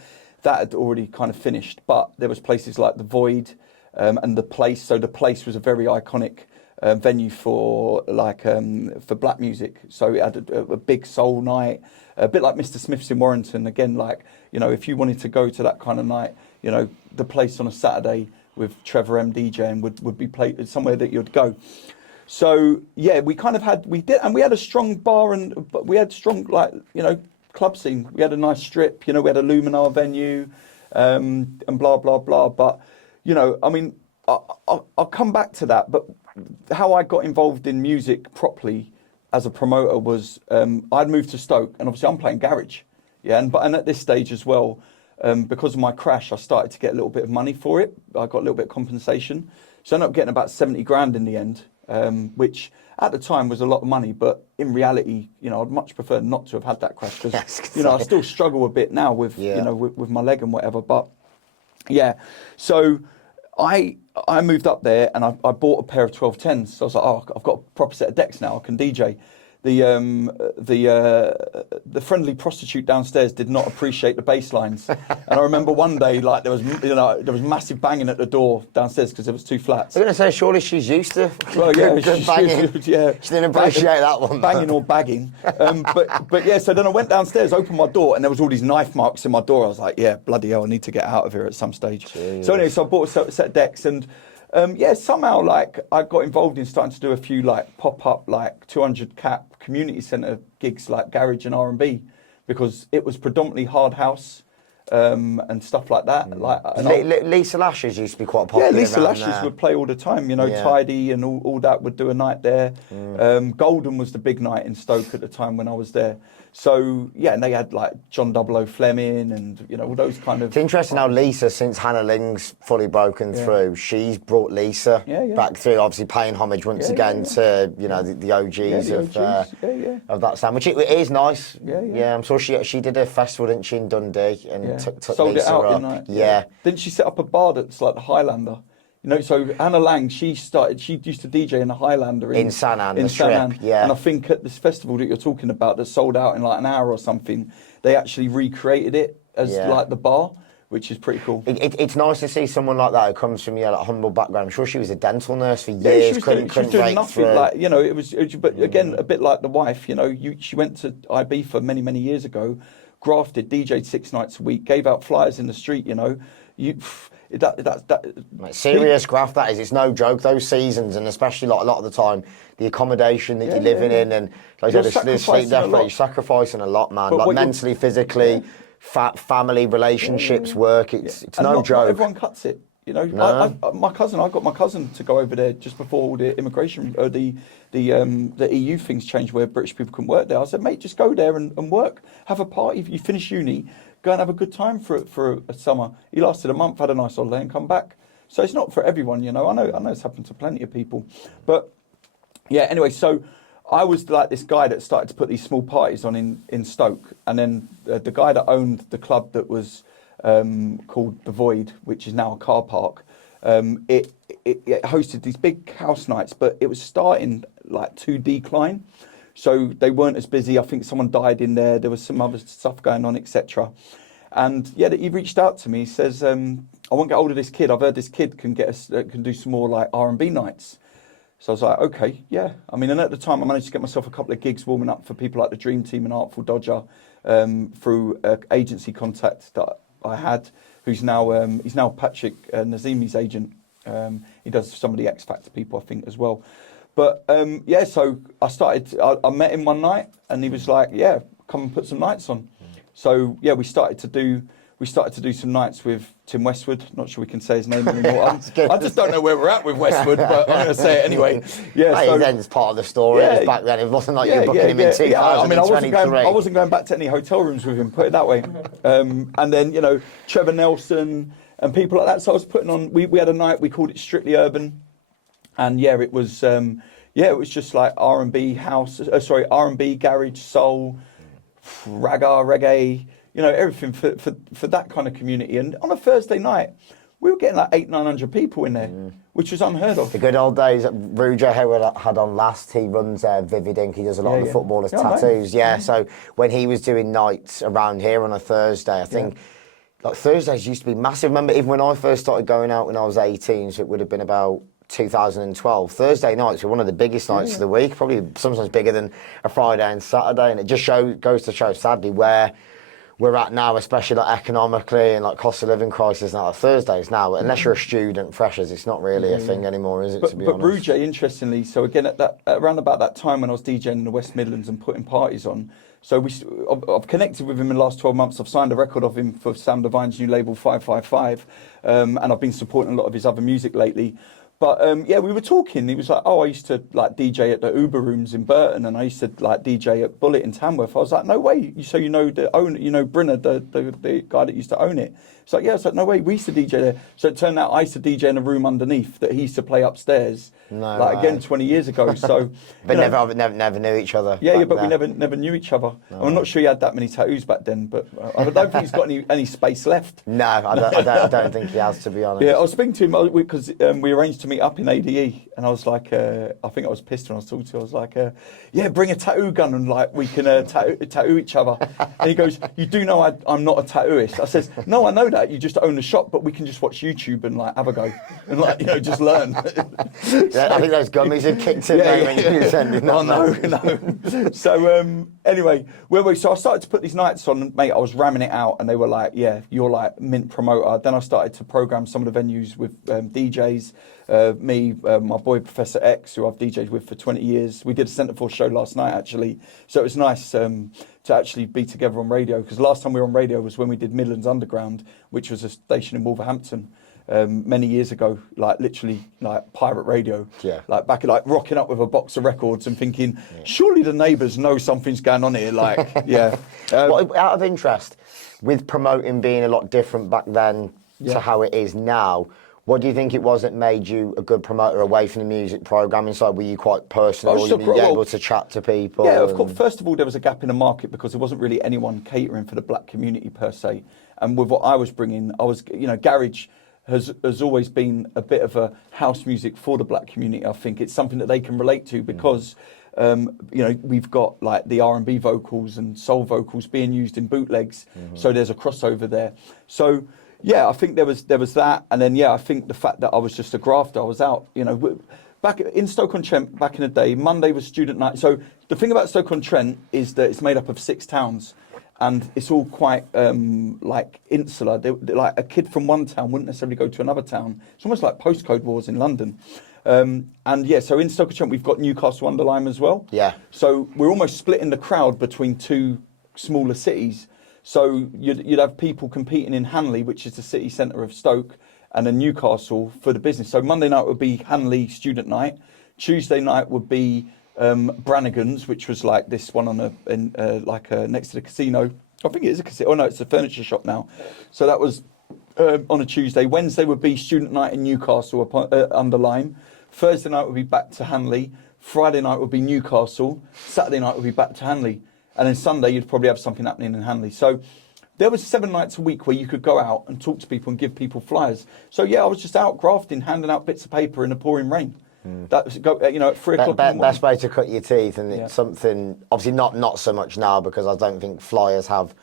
that had already kind of finished. But there was places like the Void and the Place. So the Place was a very iconic venue for black music. So it had a big soul night, a bit like Mr. Smith's in Warrington. Again, like, you know, if you wanted to go to that kind of night, you know, the Place on a Saturday with Trevor M DJing would be played somewhere that you'd go. So yeah, we had a strong bar, and we had strong, like, you know, club scene. We had a nice strip, you know, we had a Luminar venue, and blah blah blah. But you know, I mean, I'll come back to that. But how I got involved in music properly as a promoter was I'd moved to Stoke, and obviously I'm playing garage, and at this stage as well, because of my crash, I started to get a little bit of money for it. I got a little bit of compensation, so I ended up getting about 70 grand in the end, which at the time was a lot of money, but in reality, you know, I'd much prefer not to have had that crash because you know, I still struggle a bit now with you know with my leg and whatever. But yeah, so I moved up there and I bought a pair of 1210s. So I was like, oh, I've got a proper set of decks now. I can DJ. The friendly prostitute downstairs did not appreciate the bass lines, and I remember one day like there was massive banging at the door downstairs because there was 2 flats. I'm going to say surely she's used to Well, good banging. yeah, She didn't appreciate that one. banging or bagging. But yeah, so then I went downstairs, opened my door, and there was all these knife marks in my door. I was like, yeah, bloody hell, I need to get out of here at some stage. Jeez. So anyway, so I bought a set of decks and. Somehow like I got involved in starting to do a few like pop-up like 200 cap community centre gigs like garage and R&B because it was predominantly hard house and stuff like that. Like Lisa Lashes used to be quite popular. Yeah, Lisa around Lashes there. would play all the time. Yeah. Tidy and all that would do a night there. Golden was the big night in Stoke at the time when I was there. So yeah, and they had like John 00 Fleming and all those kind of. It's interesting how Lisa, since Hannah Ling's fully broken through, she's brought Lisa back through, obviously paying homage once again to the OGs of that sound, which it is nice. Yeah, I'm sure she did a festival, didn't she, in Dundee, and took sold Lisa it out up. in night. Yeah. Didn't she set up a bar that's like the Highlander? So Hannah Lang, she used to DJ in the Highlander in San Ann, in San Ann. yeah. And I think at this festival that you're talking about that sold out in like an hour or something, they actually recreated it as like the bar, which is pretty cool. It's nice to see someone like that who comes from like a humble background. I'm sure she was a dental nurse for years. She was doing nothing. Through. But again, a bit like the wife. She went to IB for many, many years ago, grafted, DJ'd 6 nights a week, gave out flyers in the street. Serious graft that is. It's no joke. Those seasons, and especially like a lot of the time, the accommodation that you're living in, and like the sleep deprivation, you're sacrificing a lot, man. Like mentally, physically, family relationships, work. It's no joke. Not everyone cuts it. No. I got my cousin to go over there just before all the immigration, the EU things changed where British people couldn't work there. I said, mate, just go there and work, have a party. If you finish uni, go and have a good time for a summer. He lasted a month, had a nice holiday, and come back. So it's not for everyone, I know it's happened to plenty of people, but yeah. Anyway, so I was like this guy that started to put these small parties on in Stoke, and then the guy that owned the club that was called The Void, which is now a car park. It hosted these big house nights, but it was starting like to decline. So they weren't as busy. I think someone died in there. There was some other stuff going on, etc. And he reached out to me. He says, "I want to get hold of this kid. I've heard this kid can do some more like R&B nights." So I was like, "Okay, yeah." I mean, and at the time, I managed to get myself a couple of gigs warming up for people like the Dream Team and Artful Dodger through an agency contact that I had, who's now he's now Patrick Nazimi's agent. He does some of the X Factor people, I think, as well. But so I met him one night and he was like, yeah, come and put some nights on. So yeah, we started to do some nights with Tim Westwood. Not sure we can say his name anymore. I just don't know where we're at with Westwood, but I'm going to say it anyway. Yeah, so then it's part of the story. Yeah, back then, it wasn't like you were booking him in 2023. I wasn't going back to any hotel rooms with him, put it that way. And then, Trevor Nelson and people like that. So I was putting on, we had a night, we called it Strictly Urban. And yeah, it was just like R&B house, R&B, garage, soul, reggae, everything for that kind of community. And on a Thursday night, we were getting like 800-900 people in there, which was unheard of. The good old days that Ruja had on last, he runs Vivid Ink, he does a lot of the footballers' tattoos. Right. So when he was doing nights around here on a Thursday, I think like Thursdays used to be massive. Remember, even when I first started going out when I was 18, so it would have been about 2012, Thursday nights were one of the biggest nights of the week, probably sometimes bigger than a Friday and Saturday, and it just goes to show, sadly, where we're at now, especially like economically and like cost of living crisis now. Thursdays now, unless you're a student, freshers, it's not really a thing anymore, is it? To be honest. But Ruja, interestingly, so again around about that time when I was DJing in the West Midlands and putting parties on, so I've connected with him in the last 12 months. I've signed a record of him for Sam Devine's new label 555, and I've been supporting a lot of his other music lately. But yeah, we were talking. He was like, "Oh, I used to like DJ at the Uber Rooms in Burton, and I used to like DJ at Bullet in Tamworth." I was like, "No way!" So you know the owner, you know Brynner, the guy that used to own it. It's like, yeah, it's like, no way, we used to DJ there. So it turned out I used to DJ in a room underneath that he used to play upstairs. No like way. again 20 years ago. So But you know, never knew each other. yeah, back but there. we never knew each other. I'm not sure he had that many tattoos back then, but I don't think he's got any space left. No, I don't think he has, to be honest. Yeah, I was speaking to him because we arranged to meet up in ADE, and I was like, I think I was pissed when I was talking to him. I was like, yeah, bring a tattoo gun and like we can tattoo each other. And he goes, "You do know I'm not a tattooist." I says, "No, I know that. You just own the shop, but we can just watch YouTube and like have a go and like just learn." Yeah, I think those gummies had kicked in there when you were sending that. Oh no. So anyway, so I started to put these nights on, and mate, I was ramming it out, and they were like, "Yeah, you're like mint promoter." Then I started to program some of the venues with DJs. Me, my boy Professor X, who I've DJed with for 20 years. We did a Centreforce show last night, actually. So it was nice to actually be together on radio, because last time we were on radio was when we did Midlands Underground, which was a station in Wolverhampton many years ago, like literally like pirate radio. Yeah. Like back like rocking up with a box of records and thinking, surely the neighbours know something's going on here. Like, yeah. Well, out of interest, with promoting being a lot different back then to how it is now, what do you think it was that made you a good promoter away from the music programming side? Were you quite personal? Were you able to chat to people? Yeah, of course. First of all, there was a gap in the market because there wasn't really anyone catering for the black community per se. And with what I was bringing, garage has always been a bit of a house music for the black community. I think it's something that they can relate to because we've got like the R&B vocals and soul vocals being used in bootlegs, so there's a crossover there. So yeah, I think there was that, and then I think the fact that I was just a grafter. I was out, back in Stoke-on-Trent back in the day. Monday was student night. So the thing about Stoke-on-Trent is that it's made up of 6 towns. And it's all quite like insular. Like a kid from one town wouldn't necessarily go to another town. It's almost like postcode wars in London. So in Stoke-on-Trent we've got Newcastle under Lyme as well. Yeah. So we're almost splitting the crowd between 2 smaller cities. So you'd have people competing in Hanley, which is the city centre of Stoke, and then Newcastle for the business. So Monday night would be Hanley student night. Tuesday night would be Brannigan's, which was like this one on next to the casino. I think it is a casino. Oh no, it's a furniture shop now. So that was on a Tuesday. Wednesday would be student night in Newcastle under Lyme. Thursday night would be back to Hanley. Friday night would be Newcastle. Saturday night would be back to Hanley. And then Sunday you'd probably have something happening in Hanley. So there was 7 nights a week where you could go out and talk to people and give people flyers. So yeah, I was just out grafting, handing out bits of paper in the pouring rain. That was at 3 o'clock. Best way to cut your teeth, and it's something obviously not so much now because I don't think flyers have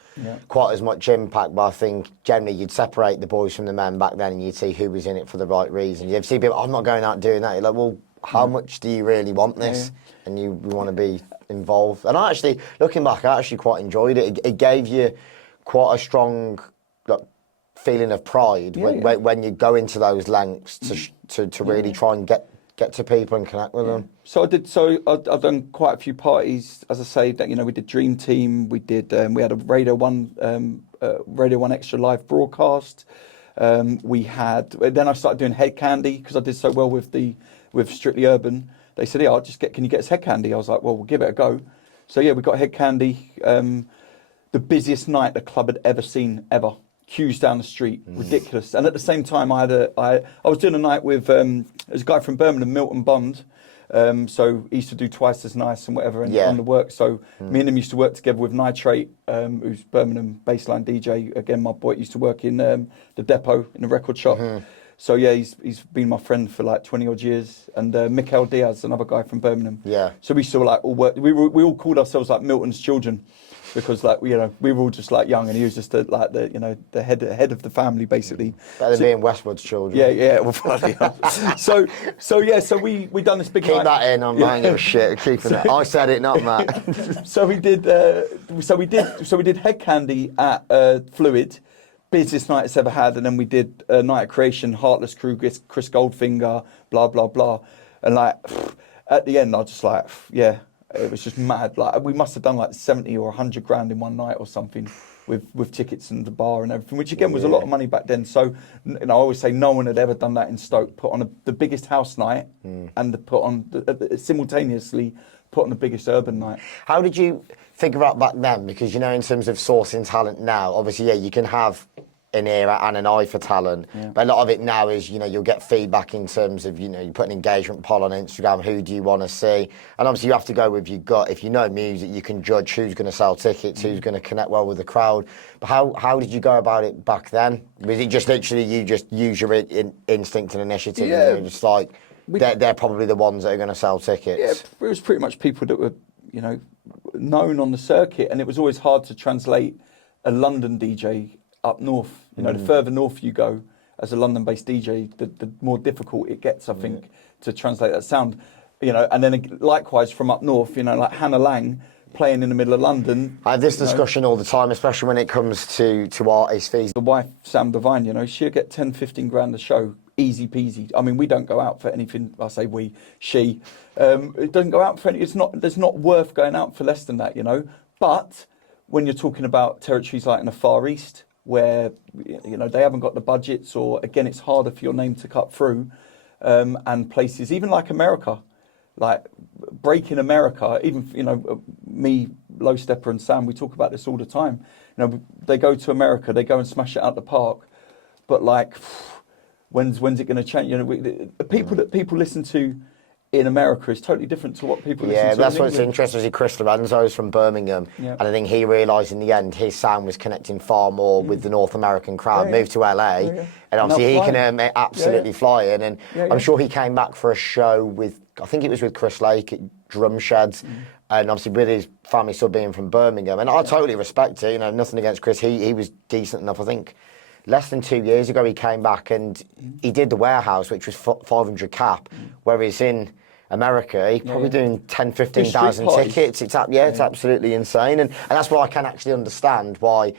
quite as much impact. But I think generally you'd separate the boys from the men back then, and you'd see who was in it for the right reason. You'd see people, I'm not going out doing that. You're like, well, how much do you really want this? And you want to be involved. And I actually, looking back, I actually quite enjoyed it. It gave you quite a strong feeling of pride when you go into those lengths to really try and get to people and connect with them. So I've done quite a few parties. As I say, that we did Dream Team. We did. We had a Radio 1 Extra live broadcast. We had. Then I started doing Head Candy because I did so well with Strictly Urban. They said, "Yeah, can you get us Head Candy?" I was like, "Well, we'll give it a go." So yeah, we got Head Candy. The busiest night the club had ever seen ever. Queues down the street, ridiculous. And at the same time, I was doing a night with there's a guy from Birmingham, Milton Bond. So he used to do Twice as Nice and whatever on the work. So me and him used to work together with Nitrate, who's Birmingham baseline DJ. Again, my boy used to work in the depot in the record shop. So yeah, he's been my friend for like 20 odd years. And Mikel Diaz, another guy from Birmingham. Yeah. So we still like all work. We all called ourselves like Milton's children. Because we were all just like young, and he was just the head of the family basically. Better than being Westwood's children. Yeah. Well, bloody hell. So we done this big. Keep night. that in. I'm not giving a shit. Keeping it. I said it, not Matt. So we did Head Candy at Fluid, busiest night it's ever had, and then we did Night of Creation, Heartless Crew, Chris Goldfinger, blah blah blah, and like at the end I was just like It was just mad. Like we must have done like 70 or 100 grand in one night or something with tickets and the bar and everything, which again was a lot of money back then. So, I always say no one had ever done that in Stoke. Put on the biggest house night and put on simultaneously put on the biggest urban night. How did you figure out back then? Because, you know, in terms of sourcing talent now, obviously, yeah, you can have an ear and an eye for talent. Yeah. But a lot of it now is, you know, you'll get feedback in terms of, you know, you put an engagement poll on Instagram, who do you want to see? And obviously you have to go with your gut. If you know music, you can judge who's going to sell tickets, who's going to connect well with the crowd. But how did you go about it back then? Was it just literally you just use your instinct and initiative and you're just like, they're probably the ones that are going to sell tickets? Yeah, it was pretty much people that were, you know, known on the circuit, and it was always hard to translate a London DJ up north. You know, the further north you go as a London-based DJ, the more difficult it gets, I think, to translate that sound. You know, and then likewise from up north, you know, like Hannah Lang playing in the middle of London. I have this discussion all the time, especially when it comes to artist fees. The wife, Sam Devine, you know, she'll get 10, 15 grand a show, easy peasy. I mean, we don't go out for anything. I say we, she. It doesn't go out for any. There's not worth going out for less than that, you know. But when you're talking about territories like in the Far East, where, you know, they haven't got the budgets, or again, it's harder for your name to cut through, and places even like America, like breaking America, even, you know, me, Low Stepper and Sam, we talk about this all the time. You know, they go to America, they go and smash it out the park, but like, when's it going to change? You know, the people that people listen to in America is totally different to what people listen to. Yeah, that's what's interesting. See, Chris Lorenzo's from Birmingham, and I think he realised in the end his sound was connecting far more with the North American crowd. Moved to LA, and obviously he can absolutely fly in. And I'm sure he came back for a show with, I think it was with Chris Lake at Drum Sheds, and obviously with his family still being from Birmingham. And I totally respect it. You know, nothing against Chris. He was decent enough, I think. Less than 2 years ago, he came back and he did the Warehouse, which was 500 cap, whereas in America, he's probably doing 10, 15,000 tickets. It's absolutely insane. And that's why I can actually understand why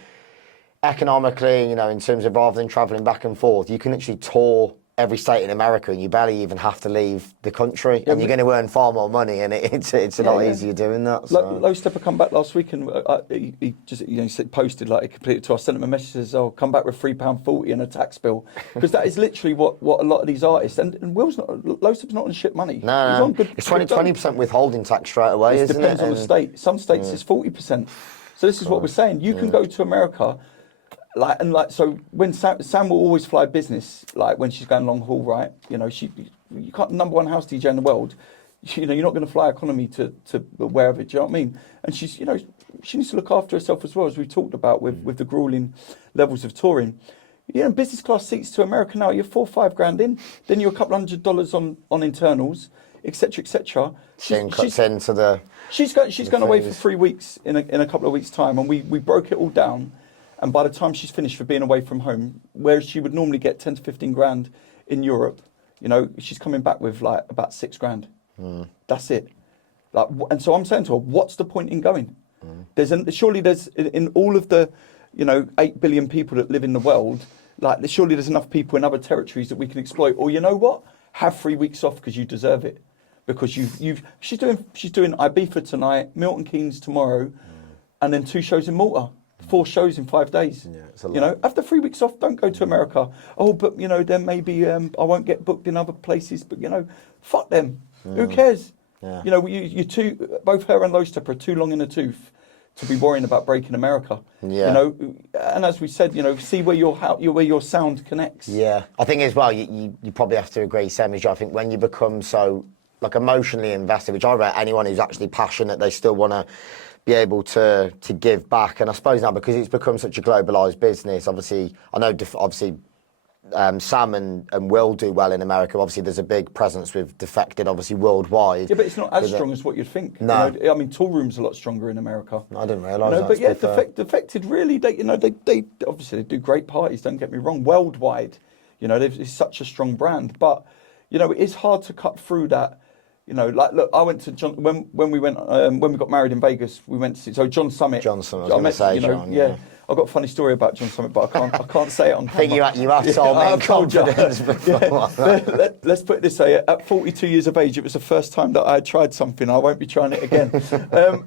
economically, you know, in terms of rather than travelling back and forth, you can actually tour every state in America and you barely even have to leave the country, and you're going to earn far more money, and it's a lot easier doing that. So. Low Stepper come back last week, and he just, you know, he posted, like, he completed to us, sent him a message, says, "Oh, come back with £3.40 and a tax bill," because that is literally what a lot of these artists, and Will's not, Low Stepper's not on shit money. No, he's on good, it's 20% withholding tax straight away, isn't it? Depends on the state. Some states it's 40%. So this is what we're saying. You can go to America. So when Sam will always fly business, like when she's going long haul, right? You know, you can't, number one house DJ in the world. You know, you're not going to fly economy to wherever. Do you know what I mean? And she's, you know, she needs to look after herself as well, as we talked about with the grueling levels of touring. You know, business class seats to America now, you're $4 or $5 grand in. Then you're a couple $100 on internals, etc., etc. She's into the. She's going away for 3 weeks in a couple of weeks' time, and we broke it all down. And by the time she's finished for being away from home, whereas she would normally get 10 to 15 grand in Europe, you know, she's coming back with like about 6 grand. That's it. Like, and so I'm saying to her, what's the point in going? Surely there's in all of the, you know, 8 billion people that live in the world, like surely there's enough people in other territories that we can exploit. Or you know what? Have 3 weeks off because you deserve it. Because she's doing Ibiza tonight, Milton Keynes tomorrow, and then 2 shows in Malta. 4 shows in 5 days. Yeah, it's a lot. You know, after 3 weeks off, don't go to America. Oh, but you know, then maybe I won't get booked in other places. But you know, fuck them. Who cares? Yeah. You know, you two, both her and Low Stepper, are too long in the tooth to be worrying about breaking America. Yeah. You know, and as we said, you know, see where your sound connects. Yeah, I think as well, you probably have to agree, Sam. I think when you become so like emotionally invested, which I bet anyone who's actually passionate, they still want to be able to give back. And I suppose now, because it's become such a globalised business, obviously, I know Sam and Will do well in America. Obviously, there's a big presence with Defected, obviously, worldwide. Yeah, but it's not as strong as what you'd think. No. You know, I mean, Tool Room's a lot stronger in America. I didn't realise that. But yeah, Defected really, they obviously they do great parties, don't get me wrong, worldwide. You know, it's such a strong brand. But, you know, it's hard to cut through that. You know, like, look, I went to John when we got married in Vegas. We went to see John Summit. I was going to say, John. Yeah. I've got a funny story about John Summit, but I can't say it on camera. I think you have told me in I've told you. confidence before. Let's put it this way. At 42 years of age, it was the first time that I had tried something. I won't be trying it again.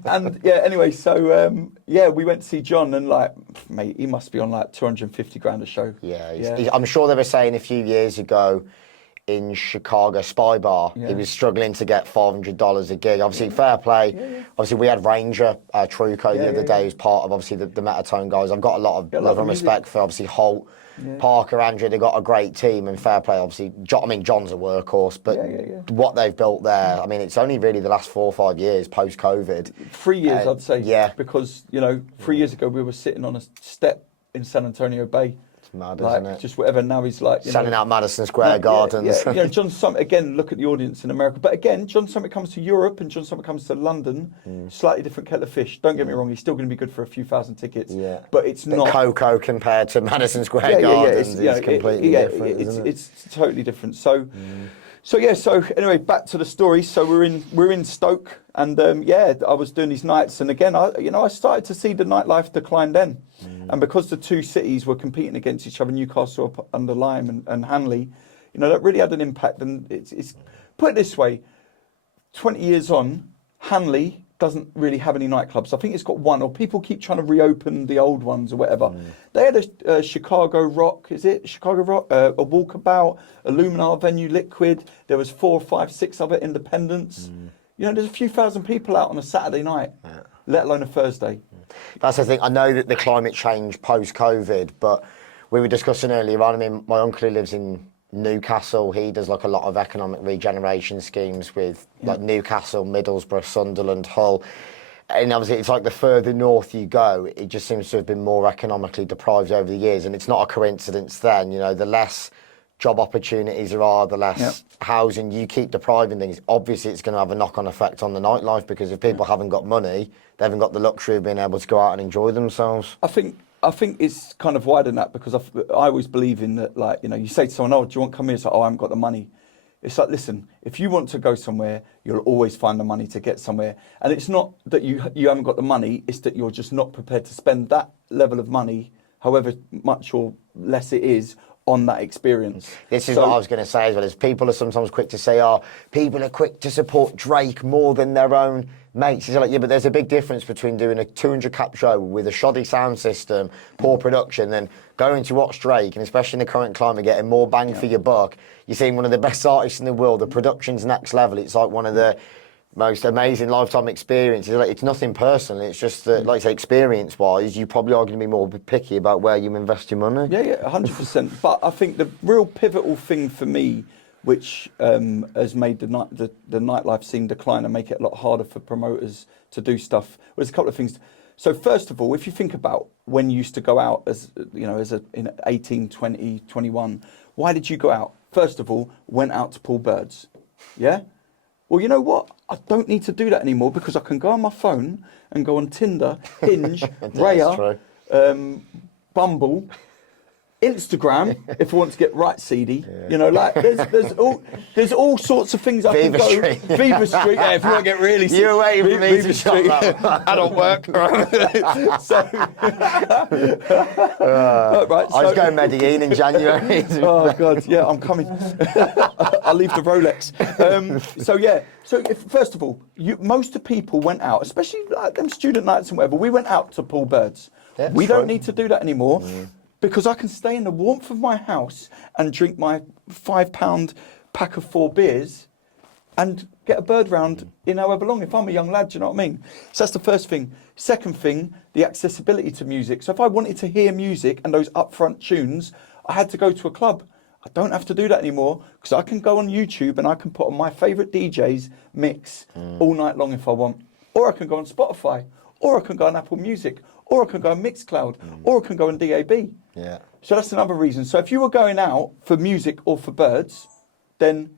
And yeah, anyway, so we went to see John, and like, mate, he must be on like 250 grand a show. Yeah, I'm sure they were saying a few years ago in Chicago, Spy Bar, he was struggling to get $500 a gig. Obviously, fair play. Obviously, we had Ranger Truco the other day, who's part of obviously the Metatone guys. I've got a lot of love and respect for obviously Holt, Parker, Andrew. They've got a great team, and fair play. Obviously, John's a workhorse, but what they've built there, I mean, it's only really the last 4 or 5 years post COVID. 3 years, I'd say. Yeah, because 3 years ago we were sitting on a step in San Antonio Bay. Mad, like, isn't it? Just whatever. Now he's like selling out Madison Square Gardens. Yeah. John Summit, again, look at the audience in America. But again, John Summit comes to Europe and John Summit comes to London. Slightly different kettle of fish. Don't get me wrong, he's still going to be good for a few thousand tickets. Yeah. But it's not Coco compared to Madison Square Gardens. It's completely different. Isn't it? It's totally different. So anyway, back to the story. So we're in Stoke, and I was doing these nights, and again, I started to see the nightlife decline then, and because the two cities were competing against each other, Newcastle up under Lyme and Hanley, that really had an impact. And it's put it this way, 20 years on, Hanley doesn't really have any nightclubs. I think it's got one, or people keep trying to reopen the old ones or whatever. They had a Chicago Rock, is it? Chicago Rock, a Walkabout, a Luminar venue, Liquid. There was 4, 5, 6 other independents. There's a few thousand people out on a Saturday night, let alone a Thursday. That's the thing. I know that the climate change post-COVID, but we were discussing earlier on, I mean, my uncle who lives in Newcastle, he does like a lot of economic regeneration schemes with like Newcastle, Middlesbrough, Sunderland, Hull. And obviously it's like the further north you go, it just seems to have been more economically deprived over the years. And it's not a coincidence then, the less job opportunities there are, the less housing you keep depriving things. Obviously it's going to have a knock-on effect on the nightlife, because if people haven't got money, they haven't got the luxury of being able to go out and enjoy themselves. I think it's kind of wider than that, because I always believe in that, like, you say to someone, do you want to come here? It's like, I haven't got the money. It's like, listen, if you want to go somewhere, you'll always find the money to get somewhere. And it's not that you haven't got the money, it's that you're just not prepared to spend that level of money, however much or less it is, on that experience. This is what I was going to say as well, is people are sometimes quick to say, people are quick to support Drake more than their own mates. It's like, but there's a big difference between doing a 200 cap show with a shoddy sound system, poor production, than going to watch Drake, and especially in the current climate, getting more bang for your buck. You're seeing one of the best artists in the world, the production's next level. It's like one of the most amazing lifetime experiences. Like, it's nothing personal, it's just that, like you say, experience-wise, you probably are going to be more picky about where you invest your money. Yeah, 100%. But I think the real pivotal thing for me, which has made the nightlife scene decline and make it a lot harder for promoters to do stuff, was a couple of things. So first of all, if you think about when you used to go out as in 18, 20, 21, why did you go out? First of all, went out to pull birds. Yeah? Well, you know what? I don't need to do that anymore, because I can go on my phone and go on Tinder, Hinge, Raya, Bumble, Instagram, if I want to get right seedy. There's all sorts of things I can go. Street. Viva Street, yeah, if you want to get really seedy. You're waiting for me Viva to shop Street. that. I don't work. I was going Medellin in January. Oh God, yeah, I'm coming. I'll leave the Rolex. First of all, most of the people went out, especially like them student nights and whatever. We went out to pull birds. Yeah, we don't need to do that anymore, because I can stay in the warmth of my house and drink my £5 pack of 4 beers and get a bird round in however long, if I'm a young lad, do you know what I mean? So that's the first thing. Second thing, the accessibility to music. So if I wanted to hear music and those upfront tunes, I had to go to a club. I don't have to do that anymore, because I can go on YouTube and I can put on my favourite DJ's mix all night long if I want. Or I can go on Spotify, or I can go on Apple Music, or I can go on Mixcloud, or I can go on DAB. Yeah. So that's another reason. So if you were going out for music or for birds, then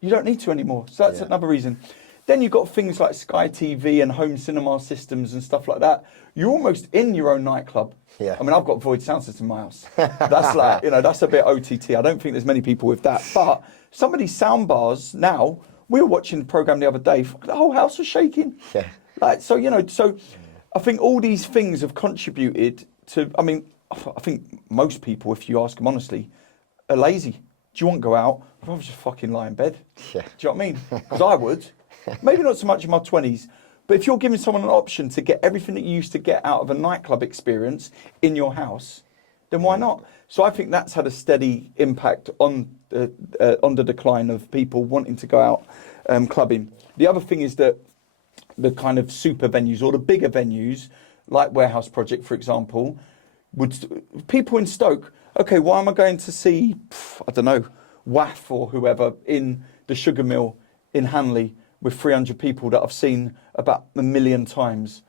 you don't need to anymore. So that's another reason. Then you've got things like Sky TV and home cinema systems and stuff like that. You're almost in your own nightclub. Yeah. I mean, I've got Void sound system in my house. That's like, that's a bit OTT. I don't think there's many people with that. But some of these sound bars now, we were watching the programme the other day, the whole house was shaking. Yeah. So I think all these things have contributed I mean, I think most people, if you ask them honestly, are lazy. Do you want to go out? I'd rather just fucking lie in bed. Yeah. Do you know what I mean? Because I would. Maybe not so much in my 20s, but if you're giving someone an option to get everything that you used to get out of a nightclub experience in your house, then why not? So I think that's had a steady impact on the decline of people wanting to go out clubbing. The other thing is that the kind of super venues or the bigger venues, like Warehouse Project, for example, people in Stoke, okay, why am I going to see, I don't know, WAF or whoever in the Sugar Mill in Hanley with 300 people that I've seen about 1 million times?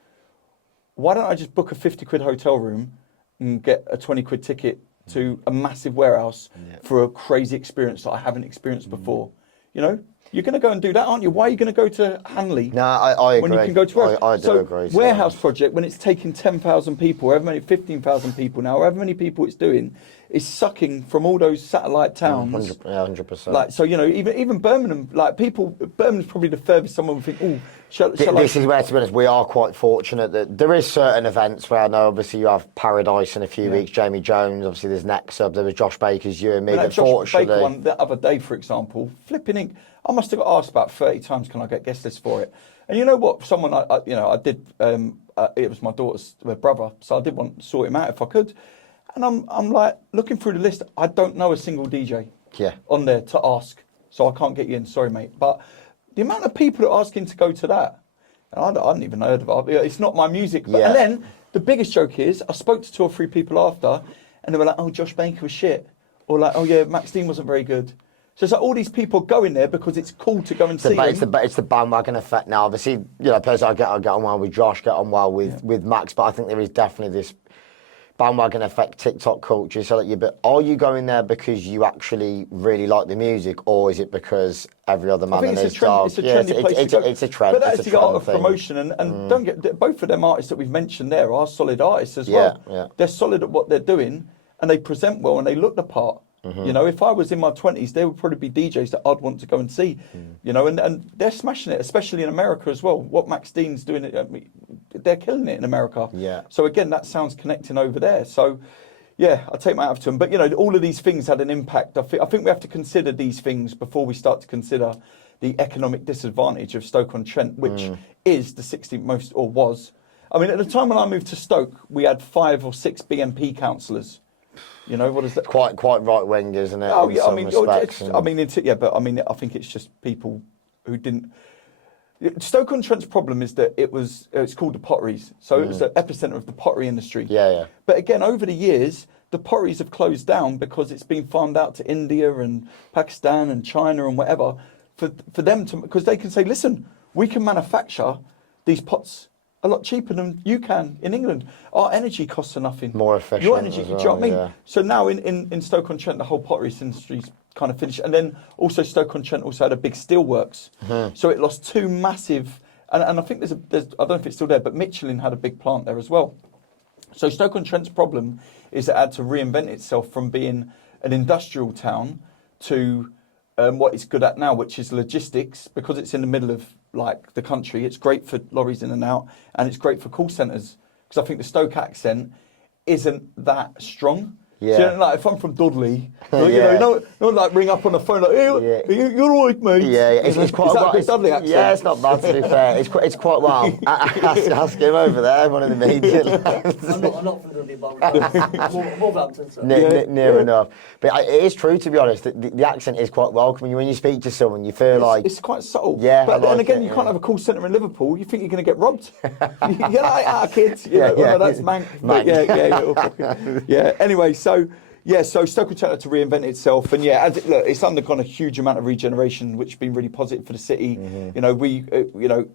Why don't I just book a 50 quid hotel room and get a 20 quid ticket to a massive warehouse for a crazy experience that I haven't experienced before? You know, you're going to go and do that, aren't you? Why are you going to go to Hanley? No, I agree. When you can go to I do agree. Warehouse Project, when it's taking 10,000 people, however many, 15,000 people now, however many people it's doing, is sucking from all those satellite towns. 100%. Like, so, you know, even Birmingham, like Birmingham's probably the furthest someone would think, oh, this is where, to be honest, we are quite fortunate that there is certain events where I know obviously you have Paradise in a few weeks, Jamie Jones, obviously there's Next Up, there was Josh Baker's You and Me. That Josh Baker one the other day, for example, flipping ink. I must have got asked about 30 times, can I get guest list for it? And you know what? Someone, I did, it was my daughter's brother, so I did want to sort him out if I could. And I'm like, looking through the list, I don't know a single DJ on there to ask, so I can't get you in, sorry mate. But the amount of people that are asking to go to that, and I hadn't even heard of it. It's not my music. But, and then the biggest joke is, I spoke to 2 or 3 people after, and they were like, oh, Josh Baker was shit. Or like, oh yeah, Max Dean wasn't very good. So it's like all these people going there because it's cool to go and see them. It's the bandwagon effect now. Obviously, you know, players I get on well with Josh, get on well with Max, but I think there is definitely this bandwagon effect, TikTok culture. So but are you going there because you actually really like the music, or is it because every other man and his dog? It's a trendy place to go. It's a trend. But that's the art of promotion, and don't get, both of them artists that we've mentioned there are solid artists as well. Yeah. They're solid at what they're doing, and they present well, and they look the part. You know, if I was in my 20s, there would probably be DJs that I'd want to go and see. You know, and they're smashing it, especially in America as well. What Max Dean's doing, they're killing it in America. Yeah. So again, that sounds connecting over there. So, yeah, I take my hat off to them. But you know, all of these things had an impact. I think we have to consider these things before we start to consider the economic disadvantage of Stoke-on-Trent, which is the 16th most, or was. I mean, at the time when I moved to Stoke, we had 5 or 6 BNP councillors. You know, what is that? Quite right wing, isn't it? Oh yeah, I mean, I think it's just people who didn't. Stoke-on-Trent's problem is that it's called the Potteries, so it was the epicenter of the pottery industry. Yeah. But again, over the years, the potteries have closed down because it's been farmed out to India and Pakistan and China and whatever for them to, because they can say, listen, we can manufacture these pots a lot cheaper than you can in England. Our energy costs are nothing. More efficient. Your energy, do you know what I mean? Yeah. So now in Stoke-on-Trent, the whole pottery industry's kind of finished. And then also Stoke-on-Trent also had a big steelworks. So it lost 2 massive, and I think there's I don't know if it's still there, but Michelin had a big plant there as well. So Stoke-on-Trent's problem is it had to reinvent itself from being an industrial town to what it's good at now, which is logistics, because it's in the middle of like the country. It's great for lorries in and out, and it's great for call centres, because I think the Stoke accent isn't that strong. Yeah. So, like, if I'm from Dudley, you know, not like ring up on the phone like, hey, you're all right, mate. Yeah, it's quite that a big Dudley accent? Yeah, it's not bad to be fair. It's quite well. Ask him over there, one of the media. I'm not from Dudley, but Wolverhampton. So. Near enough. But it is true, to be honest. The accent is quite welcoming. When you speak to someone, you feel like it's quite subtle. Yeah, but then again, you can't have a call centre in Liverpool. You think you're going to get robbed? You're like, kids. That's mank. Yeah. Anyway, so Stoke-on-Trent had to reinvent itself, and it's undergone a huge amount of regeneration, which has been really positive for the city. You know,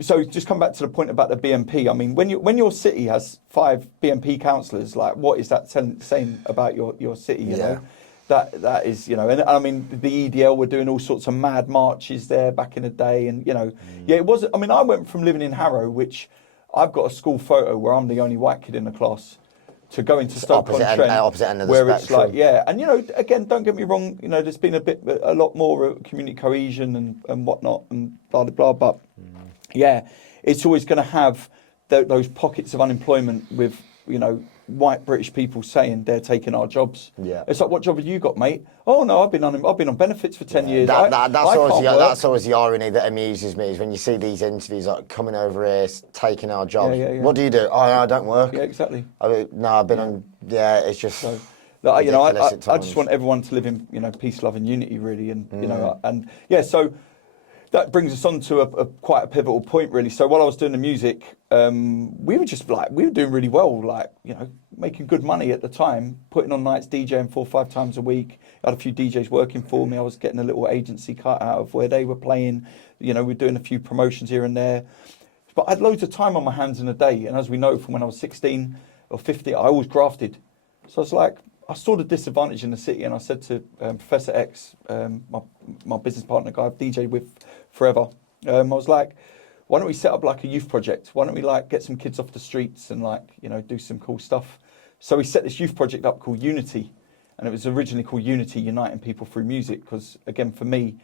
so just come back to the point about the BNP. I mean, when your city has 5 BNP councillors, like, what is that saying about your city? You know, that is, you know, and I mean, the EDL were doing all sorts of mad marches there back in the day, and you know, it was. I mean, I went from living in Harrow, which I've got a school photo where I'm the only white kid in the class, to go into Stoke-on-Trent, opposite end of the where spectrum. it's like, and you know, again, don't get me wrong, you know, there's been a lot more community cohesion and whatnot and blah blah blah, but it's always going to have those pockets of unemployment with, you know, white British people saying they're taking our jobs. Yeah. It's like, what job have you got, mate? Oh no, I've been on benefits for 10 years. That's always can't work. that's always the irony that amuses me is when you see these interviews like coming over here, taking our jobs. Yeah. What do you do? Oh, no, I don't work. Yeah, exactly. I've been on. Yeah, it's just. So, like, you know, ridiculous at I times. just want everyone to live in, you know, peace, love, and unity, really, and you know, and yeah. So that brings us on to a quite a pivotal point, really. So while I was doing the music, we were doing really well, like, you know, making good money at the time, putting on nights, DJing 4 or 5 times a week. I had a few DJs working for me. I was getting a little agency cut out of where they were playing. You know, we're doing a few promotions here and there. But I had loads of time on my hands in a day. And as we know, from when I was 16 or 50, I always grafted. So I was like, I saw the disadvantage in the city, and I said to Professor X, my business partner, guy I've DJed with forever, I was like, why don't we set up like a youth project? Why don't we like get some kids off the streets and like, you know, do some cool stuff? So we set this youth project up called Unity, and it was originally called Unity, Uniting People Through Music, because again, for me,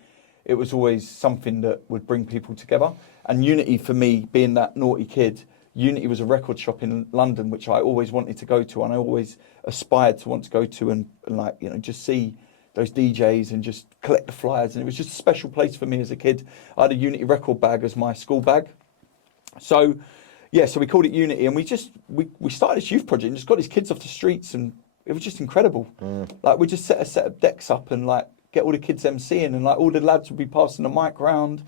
it was always something that would bring people together. And Unity, for me, being that naughty kid, Unity was a record shop in London, which I always wanted to go to, and I always aspired to want to go to and like, you know, just see those DJs and just collect the flyers. And it was just a special place for me as a kid. I had a Unity record bag as my school bag. So, yeah, so we called it Unity, and we started this youth project and just got these kids off the streets, and it was just incredible. Like, we just set a set of decks up and like get all the kids MCing, and like all the lads would be passing the mic round.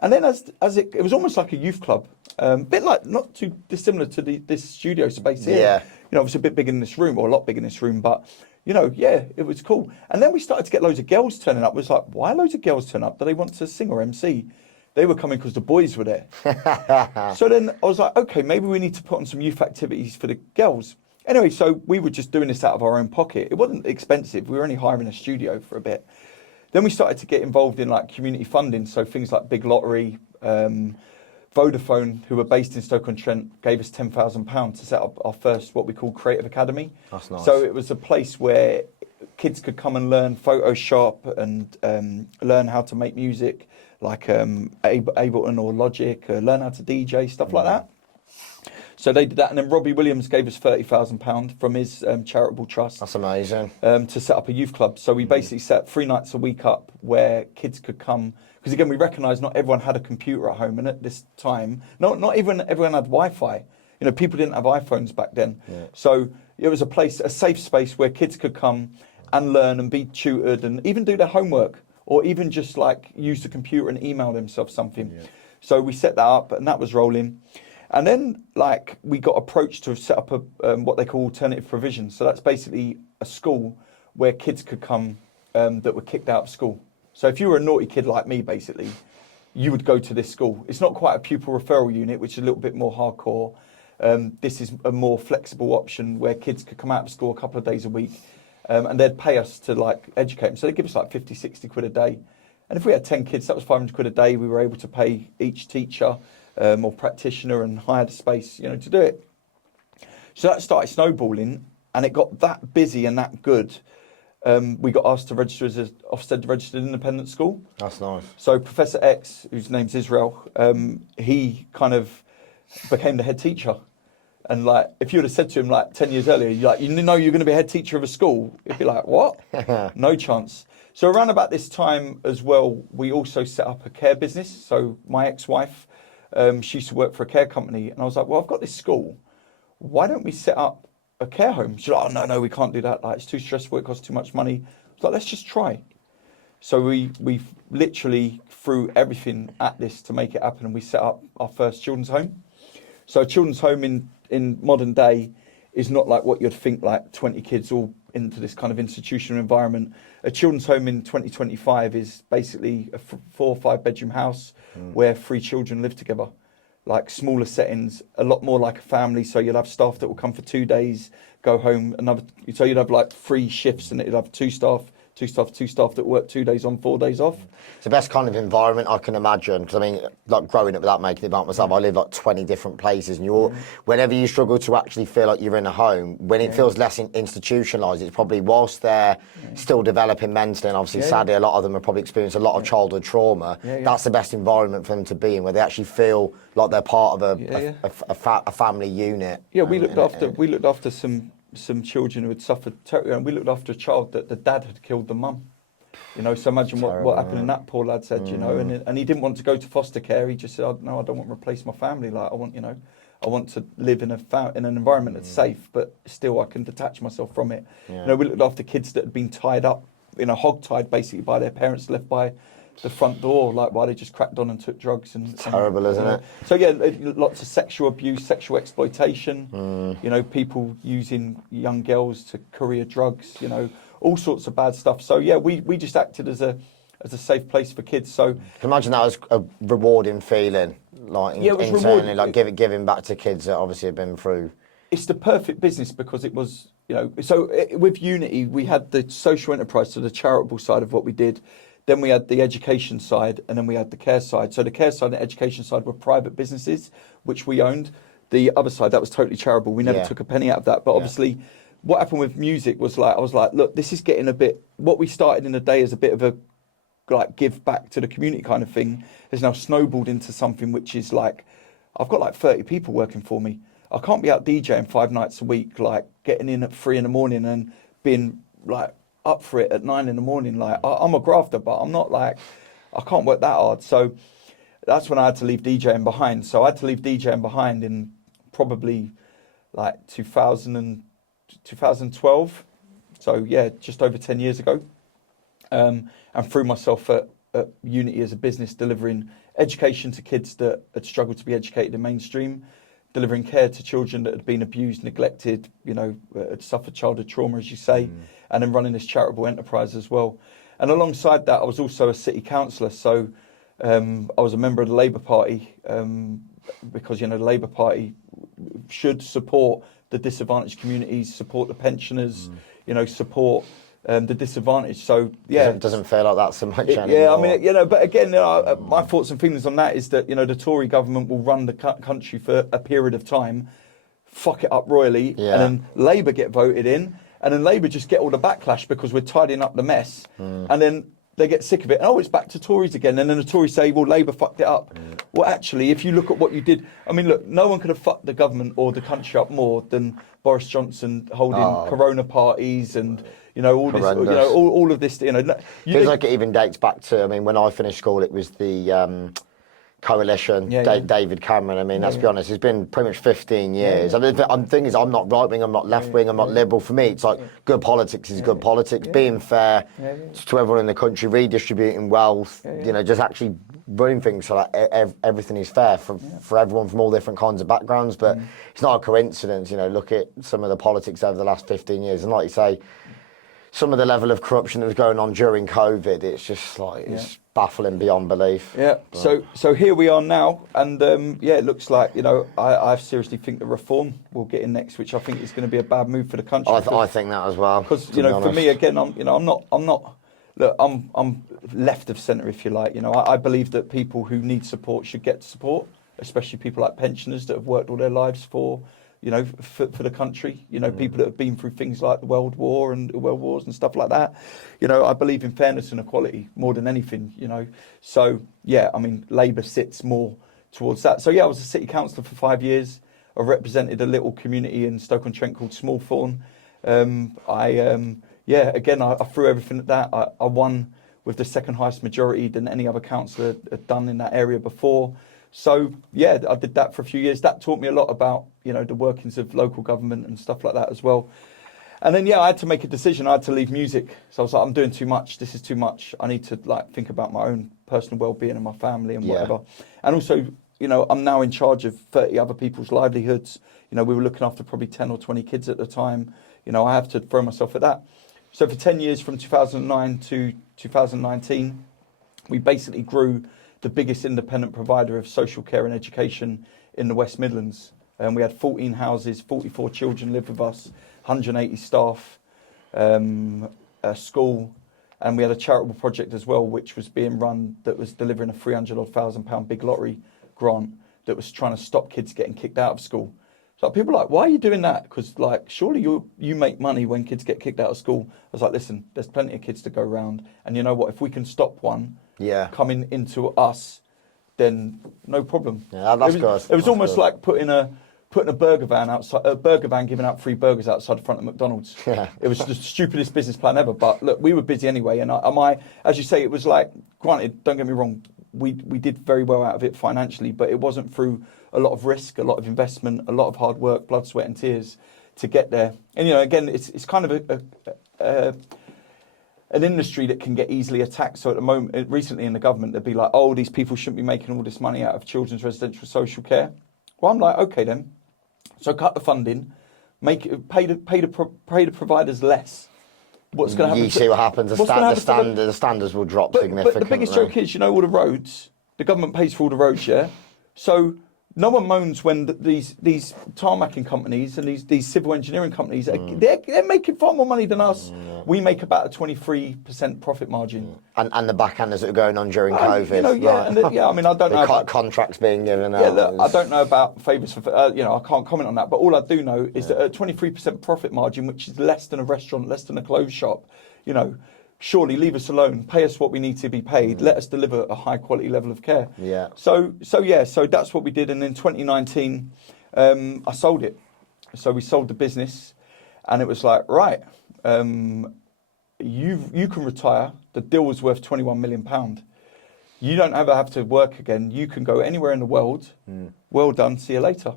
And then as it was almost like a youth club, a bit like, not too dissimilar to this studio space here. Yeah. You know, obviously a bit bigger in this room, or a lot bigger in this room, but you know, yeah, it was cool. And then we started to get loads of girls turning up. It was like, why loads of girls turn up? Do they want to sing or MC? They were coming because the boys were there. So then I was like, okay, maybe we need to put on some youth activities for the girls. Anyway, so we were just doing this out of our own pocket. It wasn't expensive. We were only hiring a studio for a bit. Then we started to get involved in like community funding. So things like Big Lottery, Vodafone, who were based in Stoke-on-Trent, gave us £10,000 to set up our first, what we call Creative Academy. That's nice. So it was a place where kids could come and learn Photoshop and learn how to make music, like Ableton or Logic, learn how to DJ, stuff like that. So they did that, and then Robbie Williams gave us £30,000 from his charitable trust. That's amazing. To set up a youth club. So we basically set 3 nights a week up where kids could come. Because again, we recognised not everyone had a computer at home, and at this time, not even everyone had Wi-Fi. You know, people didn't have iPhones back then. Yeah. So it was a safe space where kids could come and learn and be tutored and even do their homework, or even just like use the computer and email themselves something. Yeah. So we set that up, and that was rolling. And then, like, we got approached to set up a what they call alternative provision. So that's basically a school where kids could come that were kicked out of school. So if you were a naughty kid like me, basically, you would go to this school. It's not quite a pupil referral unit, which is a little bit more hardcore. This is a more flexible option where kids could come out of school a couple of days a week, and they'd pay us to, like, educate them. So they'd give us, like, 50, 60 quid a day. And if we had 10 kids, that was 500 quid a day. We were able to pay each teacher or practitioner and hire the space, you know, to do it. So that started snowballing, and it got that busy and that good. We got asked to register as an Ofsted registered independent school. That's nice. So Professor X, whose name's Israel, he kind of became the head teacher. And like, if you would have said to him like 10 years earlier, you know you're going to be head teacher of a school, he'd be like, what? No chance. So around about this time as well, we also set up a care business. So my ex-wife, she used to work for a care company, and I was like, well, I've got this school. Why don't we set up a care home? She's like, oh, no, we can't do that. Like, it's too stressful. It costs too much money. I was like, let's just try. So we literally threw everything at this to make it happen, and we set up our first children's home. So a children's home in modern day is not like what you'd think, like 20 kids all into this kind of institutional environment. A children's home in 2025 is basically a 4 or 5 bedroom house where 3 children live together. Like smaller settings, a lot more like a family. So you'll have staff that will come for 2 days, go home another. So you'd have like 3 shifts, and it'd have 2 staff two staff that work 2 days on, 4 days off. It's the best kind of environment I can imagine. Because I mean, like growing up without making it about myself, I live like 20 different places, and whenever you struggle to actually feel like you're in a home, when it feels less institutionalised, it's probably whilst they're still developing mentally, and obviously, sadly, a lot of them have probably experienced a lot of childhood trauma. That's the best environment for them to be in, where they actually feel like they're part of a family unit. Yeah, we looked after some children who had suffered, and we looked after a child that the dad had killed the mum. You know, so imagine what happened in that poor lad said, you know, and he didn't want to go to foster care. He just said, oh, no, I don't want to replace my family. Like, I want to live in an environment that's safe, but still I can detach myself from it. You know, we looked after kids that had been tied up, hog-tied basically by their parents, left by the front door, like while they just cracked on and took drugs. Terrible, isn't it? So yeah, lots of sexual abuse, sexual exploitation. You know, people using young girls to courier drugs. You know, all sorts of bad stuff. So yeah, we just acted as a safe place for kids. So imagine that as a rewarding feeling, like internally, like giving back to kids that obviously have been through. It's the perfect business because it was, so with Unity we had the social enterprise, so the charitable side of what we did. Then we had the education side, and then we had the care side. So the care side and the education side were private businesses, which we owned. The other side, that was totally charitable. We never took a penny out of that. But obviously, what happened with music was I was like, look, this is getting a bit, what we started in the day as a bit of a, give back to the community kind of thing, has now snowballed into something which is like, I've got 30 people working for me. I can't be out DJing 5 nights a week, getting in at 3 a.m. and being up for it at 9 a.m. I'm a grafter, but I'm not I can't work that hard. So that's when I had to leave DJing behind. So I had to leave DJing behind in probably 2012. So yeah, just over 10 years ago. And threw myself at Unity as a business, delivering education to kids that had struggled to be educated in mainstream, delivering care to children that had been abused, neglected, had suffered childhood trauma, as you say, and then running this charitable enterprise as well. And alongside that, I was also a city councillor. So I was a member of the Labour Party because, the Labour Party should support the disadvantaged communities, support the pensioners, support the disadvantaged. So yeah, It doesn't feel like that so much anymore. Yeah, I mean, but again, my thoughts and feelings on that is that the Tory government will run the country for a period of time, fuck it up royally, and then Labour get voted in, and then Labour just get all the backlash because we're tidying up the mess, and then they get sick of it. And, it's back to Tories again. And then the Tories say, well, Labour fucked it up. Well, actually, if you look at what you did, I mean, look, no one could have fucked the government or the country up more than Boris Johnson holding Corona parties and, all this, all of this, Feels like it even dates back to, when I finished school, it was the coalition, David Cameron. Let's be honest, it's been pretty much 15 years. The thing is, I'm not right wing, I'm not left wing, I'm not liberal. For me, it's like good politics is good politics, being fair to everyone in the country, redistributing wealth, just actually running things so that everything is fair for everyone from all different kinds of backgrounds. But it's not a coincidence, look at some of the politics over the last 15 years. And like you say, some of the level of corruption that was going on during COVID, it's just it's baffling beyond belief. Yeah. But. So here we are now, and it looks like I seriously think the reform will get in next, which I think is going to be a bad move for the country. I think that as well. Because for me again, I'm not. Look, I'm left of centre, if you like. I believe that people who need support should get support, especially people like pensioners that have worked all their lives for the country, people that have been through things like the World Wars and stuff like that. I believe in fairness and equality more than anything, So, yeah, Labour sits more towards that. So, yeah, I was a city councillor for 5 years. I represented a little community in Stoke-on-Trent called Smallthorne. I threw everything at that. I won with the second highest majority than any other councillor had done in that area before. So, yeah, I did that for a few years. That taught me a lot about, the workings of local government and stuff like that as well. And then, I had to make a decision. I had to leave music. So I was like, I'm doing too much. This is too much. I need to, think about my own personal well-being and my family and whatever. And also, I'm now in charge of 30 other people's livelihoods. We were looking after probably 10 or 20 kids at the time. I have to throw myself at that. So for 10 years, from 2009 to 2019, we basically grew the biggest independent provider of social care and education in the West Midlands. And we had 14 houses, 44 children live with us, 180 staff, a school, And we had a charitable project as well, which was being run that was delivering a £300,000 big lottery grant that was trying to stop kids getting kicked out of school. So people are like, why are you doing that? Because like, surely you make money when kids get kicked out of school. I was like, listen, there's plenty of kids to go around. And you know what? If we can stop one coming into us, then no problem. Yeah, that's good. It was almost like putting a burger van outside, a burger van giving out free burgers outside the front of McDonald's. Yeah. It was the stupidest business plan ever. But look, we were busy anyway. And as you say, it was like, granted, don't get me wrong, we did very well out of it financially, but it wasn't through a lot of risk, a lot of investment, a lot of hard work, blood, sweat and tears to get there. And, you know, again, it's kind of an industry that can get easily attacked. So at the moment, recently in the government, they'd be like, oh, these people shouldn't be making all this money out of children's residential social care. Well, I'm like, okay then. So cut the funding, pay the providers less. What's going to happen? You see what happens. The standards will drop significantly. But the biggest joke is, you know, all the roads. The government pays for all the roads, yeah. So no one moans when these tarmacking companies and these civil engineering companies they're making far more money than us. We make about a 23% profit margin. And the backhanders that are going on during COVID. You know, I mean, I don't know about contracts being given out. Yeah, look, I don't know about favours for you know, I can't comment on that. But all I do know is that a 23% profit margin, which is less than a restaurant, less than a clothes shop, you know, surely leave us alone, pay us what we need to be paid, let us deliver a high quality level of care. Yeah. So that's what we did. And in 2019, I sold it. So we sold the business, and it was like, right, you can retire. The deal was worth £21 million. You don't ever have to work again. You can go anywhere in the world. Well done. See you later.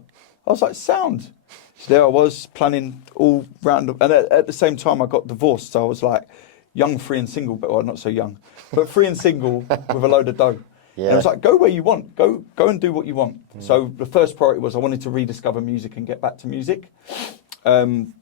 I was like, sound. So there I was planning all round. And at the same time, I got divorced. So I was like, young, free and single, but well, not so young, but free and single with a load of dough. Yeah. And it was like, go where you want, go and do what you want. So the first priority was I wanted to rediscover music and get back to music. And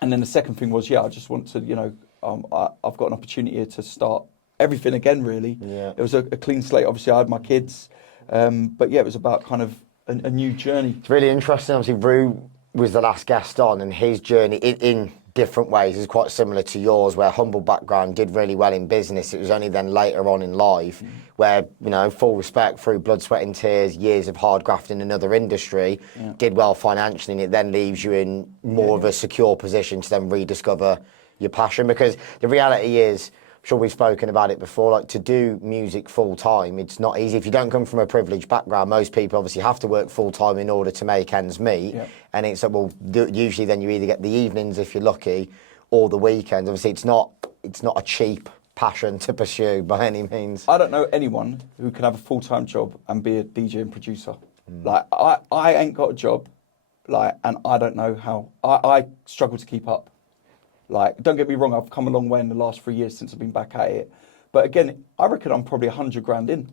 then the second thing was, I just want to, you know, I've got an opportunity here to start everything again, really. Yeah. It was a clean slate. Obviously, I had my kids. But yeah, it was about kind of a new journey. It's really interesting. Obviously, Rue was the last guest on, and his journey in different ways is quite similar to yours, where humble background, did really well in business. It was only then later on in life where, you know, full respect, through blood, sweat and tears, years of hard graft in another industry, did well financially, and it then leaves you in more of a secure position to then rediscover your passion. Because the reality is, I'm sure we've spoken about it before, like, to do music full time, it's not easy. If you don't come from a privileged background, most people obviously have to work full time in order to make ends meet. Yeah. And it's like, well, usually then you either get the evenings if you're lucky, or the weekends. Obviously, it's not a cheap passion to pursue by any means. I don't know anyone who can have a full-time job and be a DJ and producer. Like, I ain't got a job, like, and I don't know how. I struggle to keep up. Like, don't get me wrong, I've come a long way in the last 3 years since I've been back at it. But again, I reckon I'm probably 100 grand in.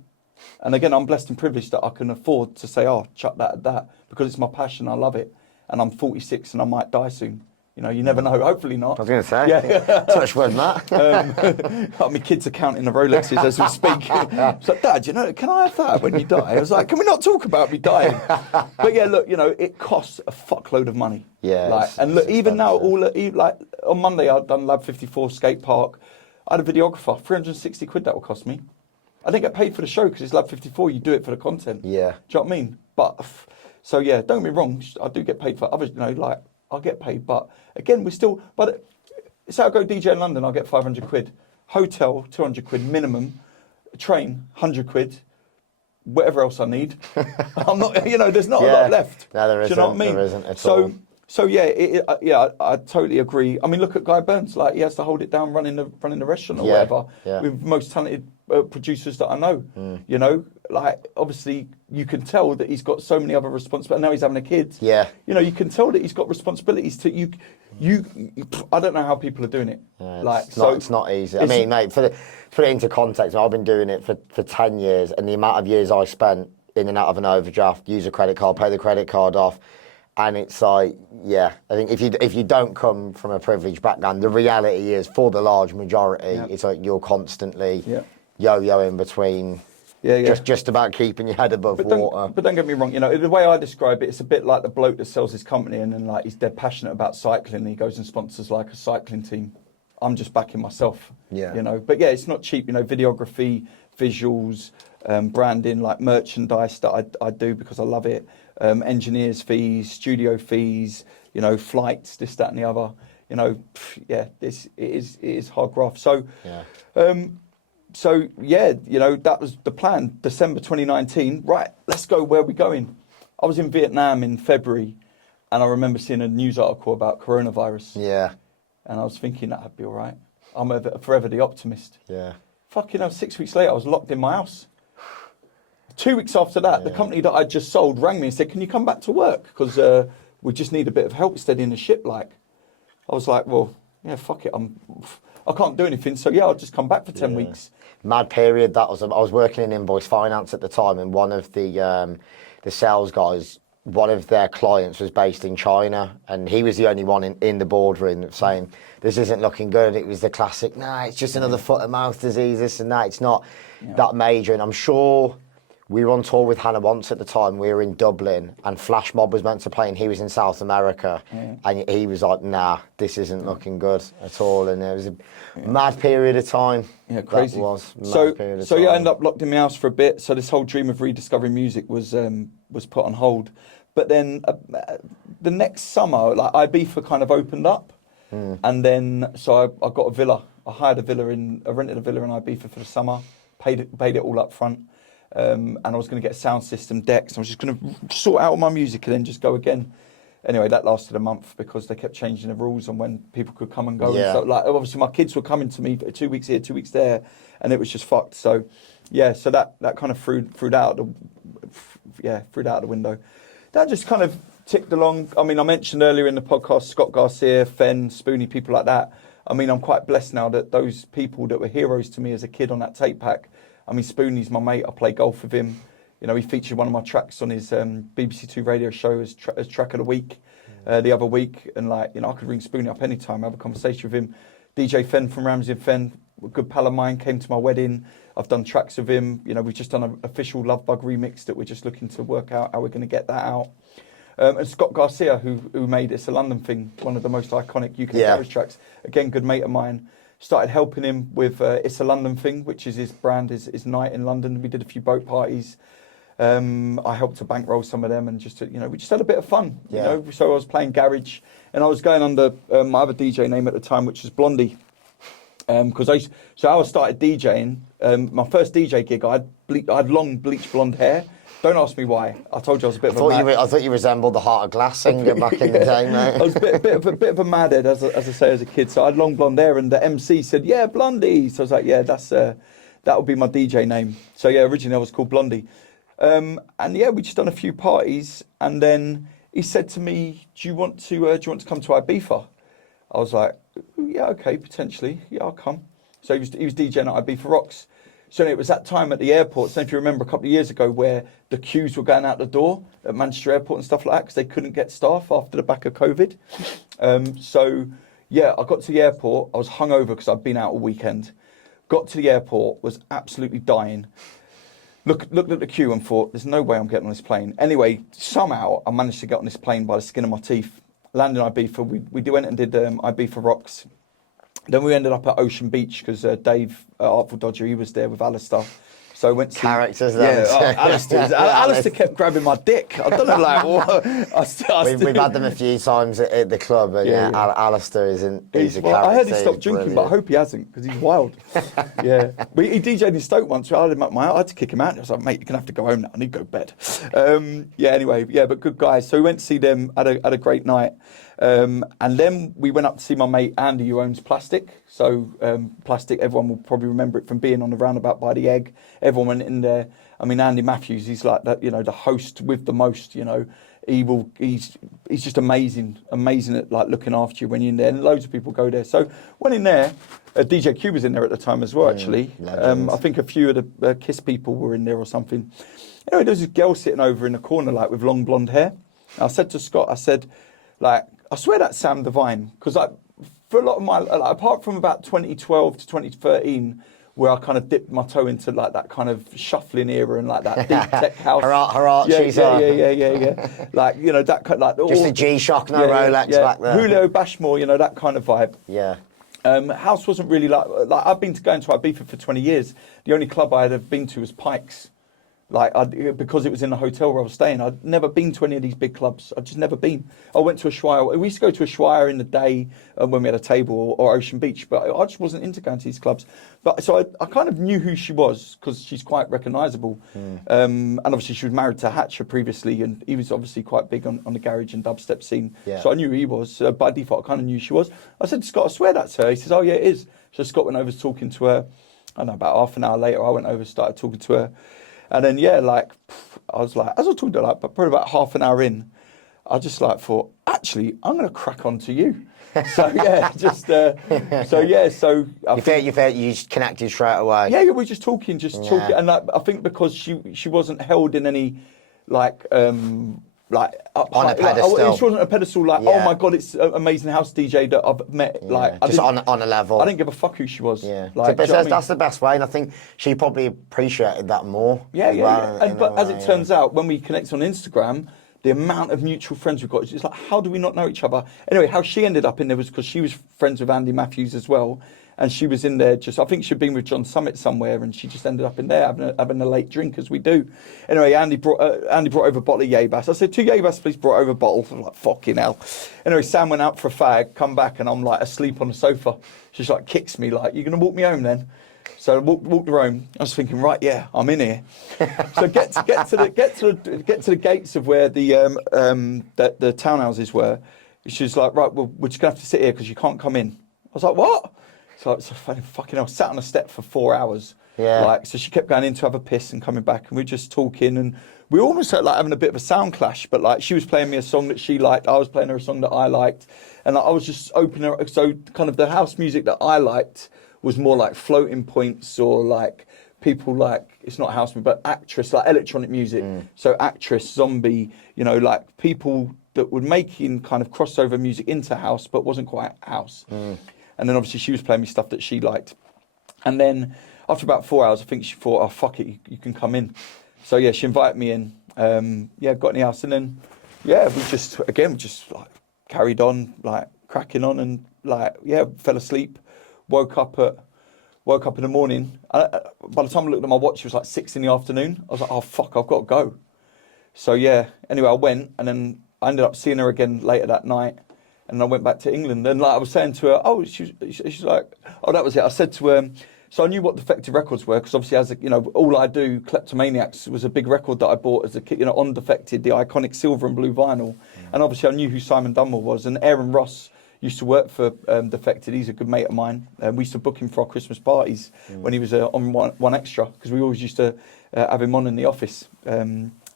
And again, I'm blessed and privileged that I can afford to say, oh, chuck that at that, because it's my passion, I love it. And I'm 46 and I might die soon. You know, you never know. Hopefully not. I was going to say, touch wood, Matt. My kids are counting the Rolexes as we speak. It's like, Dad, you know, can I have that when you die? I was like, can we not talk about me dying? But yeah, look, you know, it costs a fuckload of money. Yeah. Like, and look, even now, like on Monday, I'd done Lab 54 skate park. I had a videographer, 360 quid that would cost me. I didn't get paid for the show because it's Lab 54. You do it for the content. Yeah. Do you know what I mean? But so yeah, don't get me wrong. I do get paid for others. You know, like, I'll get paid, but again, we're still. But say I go DJ in London, I'll get 500 quid. Hotel, 200 quid minimum. Train, 100 quid. Whatever else I need, I'm not. You know, there's not a lot left. No, there isn't. Do you know what I mean? There isn't at all. So yeah, I totally agree. I mean, look at Guy Burns. Like, he has to hold it down, running the restaurant or whatever. Yeah. With the most talented producers that I know. You know, like, obviously you can tell that he's got so many other responsibilities. Now he's having a kid. Yeah. You know, you can tell that he's got responsibilities to you. I don't know how people are doing it. Yeah, it's not easy. I mean, mate, to put it into context, I've been doing it for 10 years, and the amount of years I spent in and out of an overdraft, use a credit card, pay the credit card off. And it's like, I think if you don't come from a privileged background, the reality is, for the large majority, it's like you're constantly yo-yoing between just about keeping your head above water. But don't get me wrong, you know, the way I describe it, it's a bit like the bloke that sells his company and then, like, he's dead passionate about cycling and he goes and sponsors like a cycling team. I'm just backing myself. Yeah. You know, but yeah, it's not cheap. You know, videography, visuals, branding, like merchandise that I do because I love it. Engineers fees, studio fees, you know, flights, this, that, and the other. You know, yeah, it is hard graft. So, yeah, you know, that was the plan. December 2019. Right, let's go. Where are we going? I was in Vietnam in February, and I remember seeing a news article about coronavirus. Yeah. And I was thinking that'd be all right. I'm forever the optimist. Yeah. Fucking hell, 6 weeks later, I was locked in my house. 2 weeks after that, the company that I just sold rang me and said, can you come back to work? Because we just need a bit of help steadying the ship. Like, I was like, well, yeah, fuck it. I can't do anything. So, yeah, I'll just come back for 10 weeks. Mad period. I was working in invoice finance at the time, and one of the sales guys, one of their clients was based in China, and he was the only one in the boardroom saying, this isn't looking good. It was the classic, nah, it's just another foot and mouth disease, this and that. It's not that major. And I'm sure we were on tour with Hannah Once at the time. We were in Dublin, and Flash Mob was meant to play, and he was in South America. And he was like, nah, this isn't looking good at all. And it was a mad period of time. Yeah, crazy. That was mad period of so time. yeah, I ended up locked in my house for a bit. So this whole dream of rediscovering music was put on hold. But then the next summer, like Ibiza kind of opened up. And then, so I got a villa. I rented a villa in Ibiza for the summer, paid it all up front. And I was going to get a sound system, decks. I was just going to sort out all my music and then just go again. Anyway, that lasted a month because they kept changing the rules on when people could come and go. Yeah. And so, like, obviously my kids were coming to me 2 weeks here, 2 weeks there, and it was just fucked. So, yeah, so that kind of threw out the window. That just kind of ticked along. I mean, I mentioned earlier in the podcast, Scott Garcia, Fenn, Spoonie, people like that. I mean, I'm quite blessed now that those people that were heroes to me as a kid on that tape pack. I mean, Spoonie's my mate. I play golf with him. You know, he featured one of my tracks on his BBC Two radio show as track of the week the other week. And, like, you know, I could ring Spoonie up anytime, have a conversation with him. DJ Fenn from Ramsey and Fenn, a good pal of mine, came to my wedding. I've done tracks with him. You know, we've just done an official Love Bug remix that we're just looking to work out how we're going to get that out. And Scott Garcia, who made It's a London Thing, one of the most iconic UK garage tracks. Again, good mate of mine. Started helping him with It's a London Thing, which is his brand, his night in London. We did a few boat parties. I helped to bankroll some of them, and just, you know, we just had a bit of fun. You know, so I was playing garage, and I was going under my other DJ name at the time, which was Blondie. Because I started DJing. My first DJ gig, I had long bleached blonde hair. Don't ask me why. I told you I was a bit of a mad. I thought you resembled the Heart of Glass singer back in the day, mate. I was a bit of a madhead, as I say, as a kid. So I had long blonde hair, and the MC said, "Yeah, Blondie." So I was like, "Yeah, that would be my DJ name." So yeah, originally I was called Blondie. And yeah, we just done a few parties, and then he said to me, "Do you want to come to Ibiza?" I was like, "Yeah, okay, potentially. Yeah, I'll come." So he was DJing at Ibiza Rocks. So it was that time at the airport, so if you remember a couple of years ago, where the queues were going out the door at Manchester Airport and stuff like that, because they couldn't get staff after the back of COVID. So yeah, I got to the airport. I was hungover because I'd been out all weekend. Got to the airport, was absolutely dying. Looked at the queue and thought, there's no way I'm getting on this plane. Anyway, somehow I managed to get on this plane by the skin of my teeth. Landed in Ibiza. We went and did Ibiza Rocks. Then we ended up at Ocean Beach because Dave, Artful Dodger, he was there with Alistair. So I went to Characters there. Yeah, Alistair kept grabbing my dick. I don't know, like, what. We've had them a few times at the club, and Alistair he's a character. I heard he stopped drinking, but I hope he hasn't, because he's wild. Yeah. But he DJ'd in Stoke once, so I had to kick him out. I was like, mate, you're going to have to go home now. I need to go to bed. Anyway, but good guys. So we went to see them, had a great night. And then we went up to see my mate Andy, who owns Plastic. So Plastic, everyone will probably remember it from being on the roundabout by the Egg. Everyone went in there. I mean, Andy Matthews, he's like that, you know, the host with the most, you know. He's just amazing at like looking after you when you're in there. And loads of people go there. So went in there. DJ Q was in there at the time as well, actually. I think a few of the Kiss people were in there or something. Anyway, there was this girl sitting over in the corner, like, with long blonde hair. And I said to Scott, I said, like, I swear that's Sam Divine, because like for a lot of my, like, apart from about 2012 to 2013, where I kind of dipped my toe into like that kind of shuffling era and like that deep tech house. her Archies yeah. Like, you know, that kind of like just a G-Shock, no Rolex back there. Julio Bashmore, you know, that kind of vibe. Yeah. House wasn't really like I've been going to Ibiza for 20 years. The only club I had ever been to was Pikes. Because it was in the hotel where I was staying, I'd never been to any of these big clubs. I'd just never been. I went to Ushuaia. We used to go to Ushuaia in the day when we had a table or Ocean Beach, but I just wasn't into going to these clubs. But so I kind of knew who she was because she's quite recognisable. And obviously she was married to Hatcher previously, and he was obviously quite big on the garage and dubstep scene. Yeah. So I knew who he was. By default, I kind of knew who she was. I said to Scott, I swear that's her. He says, oh yeah, it is. So Scott went over talking to her. I don't know, about half an hour later, I went over, started talking to her. And then, I was like, as I was talking to her, probably about half an hour in, I just thought, actually, I'm going to crack on to you. So, I You felt you just connected straight away. Yeah, we were just talking. Talking. And I think because she wasn't held in any, on a pedestal. She wasn't a pedestal oh my God, it's an amazing house DJ that I've met. Just on a level. I didn't give a fuck who she was. Yeah. That's the best way, and I think she probably appreciated that more. But as it turns out, when we connect on Instagram, the amount of mutual friends we've got, it's like, how do we not know each other? Anyway, how she ended up in there was because she was friends with Andy Matthews as well. And she was in there I think she'd been with John Summit somewhere, and she just ended up in there having a late drink, as we do. Anyway, Andy brought over a bottle of Yabas. I said, 2 Yabas, please, brought over a bottle. I'm like, fucking hell. Anyway, Sam went out for a fag, come back, and I'm asleep on the sofa. She just kicks me, you going to walk me home then? So I walked her home. I was thinking, right, yeah, I'm in here. So get to the gates of where the townhouses were. She was like, right, well, we're just going to have to sit here because you can't come in. I was like, what? So fucking hell, sat on a step for 4 hours. Yeah. So she kept going in to have a piss and coming back, and we were just talking, and we almost had having a bit of a sound clash. But she was playing me a song that she liked, I was playing her a song that I liked, and I was just opening her. So kind of the house music that I liked was more like Floating Points or people it's not house music, but Actress, electronic music. So Actress, Zombie, people that were making kind of crossover music into house, but wasn't quite house. And then obviously she was playing me stuff that she liked. And then after about 4 hours, I think she thought, oh, fuck it, you can come in. So, she invited me in. Got in the house. And then, we just carried on, cracking on and, fell asleep. Woke up in the morning. By the time I looked at my watch, it was 6 in the afternoon. I was like, oh, fuck, I've got to go. So, anyway, I went, and then I ended up seeing her again later that night. And I went back to England, and I was saying to her, she's like, oh, that was it. I said to her, so I knew what Defected Records were, because obviously, All I Do, Kleptomaniacs was a big record that I bought as a kid, on Defected, the iconic silver and blue vinyl. And obviously I knew who Simon Dunmore was, and Aaron Ross used to work for Defected. He's a good mate of mine. We used to book him for our Christmas parties when he was on one Extra, because we always used to have him on in the office.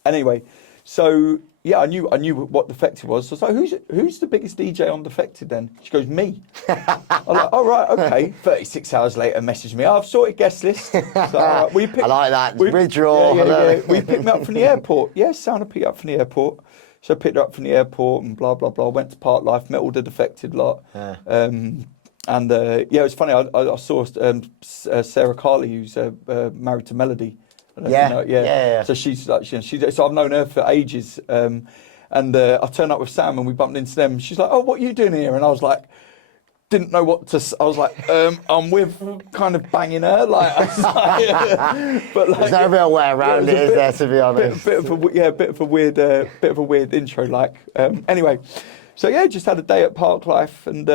Anyway, so I knew what Defected was. So I was like, who's the biggest DJ on Defected then? She goes, me. I'm like, oh, right, okay. 36 hours later, messaged me, I've sorted guest list. So, I like that. Withdraw. We picked me up from the airport. Yes, Sound picked me up from the airport. So I picked her up from the airport and blah, blah, blah. Went to Park Life, met all the Defected lot. Yeah. It was funny. I saw Sarah Carley, who's married to Melody. Yeah. So she's so I've known her for ages. I turned up with Sam and we bumped into them. She's like, oh, what are you doing here? And I was like, didn't know what to. I was like, I'm with kind of banging her. But there's no real way around it, is there? To be honest, bit of a weird intro. Anyway, so just had a day at Park Life and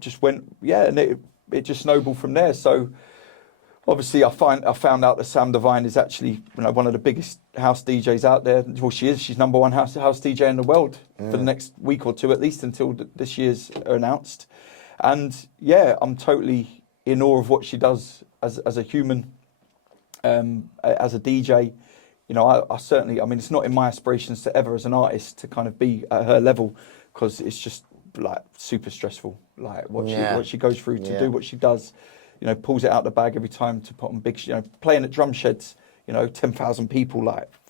just went and it just snowballed from there. So. Obviously, I found out that Sam Divine is actually one of the biggest house DJs out there. Well, she is. She's number one house DJ in the world for the next week or two, at least until this year's announced. And I'm totally in awe of what she does as a human, as a DJ. I certainly. I mean, it's not in my aspirations to ever, as an artist, to kind of be at her level, because it's just super stressful. What she goes through to do what she does. Pulls it out the bag every time to put on big, playing at drum sheds, 10,000 people,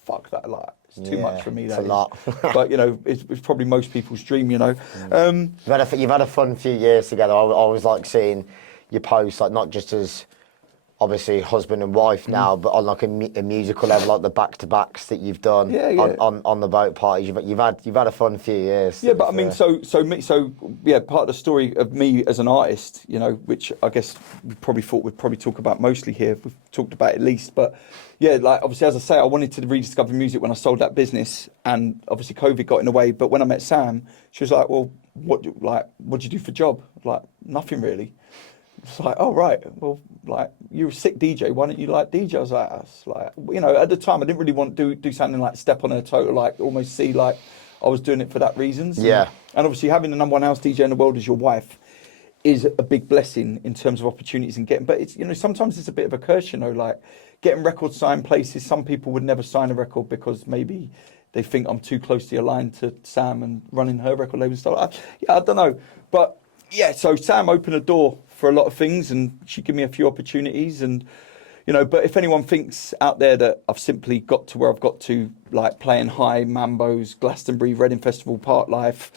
fuck that, it's too much for me. It's a lot. But, it's probably most people's dream, You've had a fun few years together. I always like seeing your posts, not just as obviously husband and wife now, but on like a musical level, like the back-to-backs that you've done on the boat parties, you've had a fun few years. Yeah, but I mean, so part of the story of me as an artist, you know, which I guess we probably thought we'd probably talk about mostly here. We've talked about it at least, but yeah, like obviously, as I say, I wanted to rediscover music when I sold that business, and obviously COVID got in the way. But when I met Sam, she was like, "Well, what do you do for a job?" Like, nothing really. It's like, oh right, well, like you're a sick DJ. Why don't you like DJ? I was like, you know, at the time I didn't really want to do something like step on her toe, like almost see like I was doing it for that reasons. Yeah. And obviously having the #1 house DJ in the world as your wife is a big blessing in terms of opportunities and getting. But it's, you know, sometimes it's a bit of a curse, you know, like getting records signed places. Some people would never sign a record because maybe they think I'm too closely aligned to Sam and running her record label and stuff. I don't know, but yeah. So Sam opened a door for a lot of things, and she gave me a few opportunities, and you know, but if anyone thinks out there that I've simply got to where I've got to, like playing high Mambos, Glastonbury, Reading Festival, Park Life,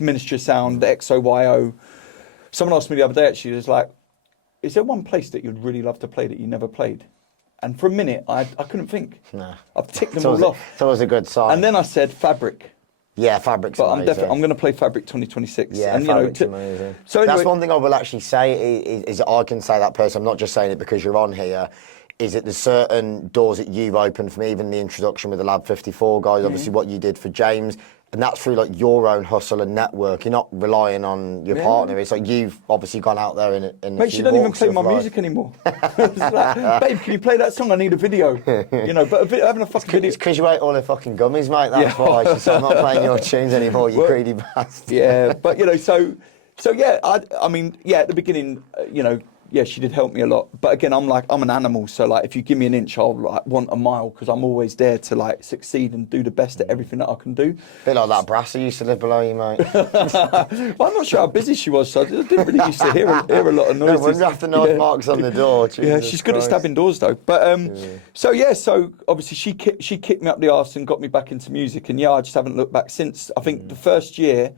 Ministry of Sound, XOYO. Someone asked me the other day, actually, it was like, is there one place that you'd really love to play that you never played? And for a minute, I couldn't think. Nah. I've ticked them all off. It's always a good sign. And then I said Fabric. Yeah, Fabric's But amazing. I'm going to play Fabric 2026. Yeah, and, Fabric's amazing. So anyway, that's one thing I will actually say is I can say that person. I'm not just saying it because you're on here. Is that there's certain doors that you've opened for me, even the introduction with the Lab 54 guys, obviously what you did for James, and that's through like your own hustle and network. You're not relying on your partner. It's like you've obviously gone out there in mate, she don't even play my music anymore. It's like, babe, can you play that song? I need a video. You know, but having a fucking video. It's because you ate all the fucking gummies, mate. That's why. She said, I'm not playing your tunes anymore, you greedy bastard. Yeah, but you know, so yeah, I mean, yeah, at the beginning, you know, yeah, she did help me a lot. But again, I'm an animal. So like, if you give me an inch, I'll like want a mile, because I'm always there to like succeed and do the best at everything that I can do. Bit like that brasser used to live below you, mate. Well, I'm not sure how busy she was, so I didn't really used to hear a lot of noises. No, when after knife marks on the door. Yeah, she's good at stabbing doors though. But so obviously she kicked me up the arse and got me back into music, and yeah, I just haven't looked back since. I think the first year,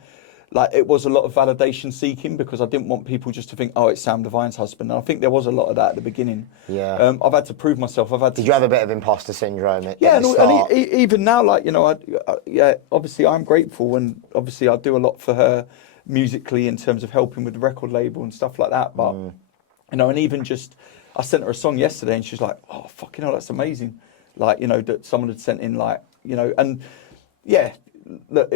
like, it was a lot of validation seeking, because I didn't want people just to think, oh, it's Sam Devine's husband. And I think there was a lot of that at the beginning. Yeah. I've had to prove myself. Did you have a bit of imposter syndrome? And even now, like, you know, obviously I'm grateful, and obviously I do a lot for her musically in terms of helping with the record label and stuff like that. But, you know, and even just, I sent her a song yesterday and she's like, oh, fucking hell, that's amazing. Like, you know, that someone had sent in, like, you know, and yeah, look,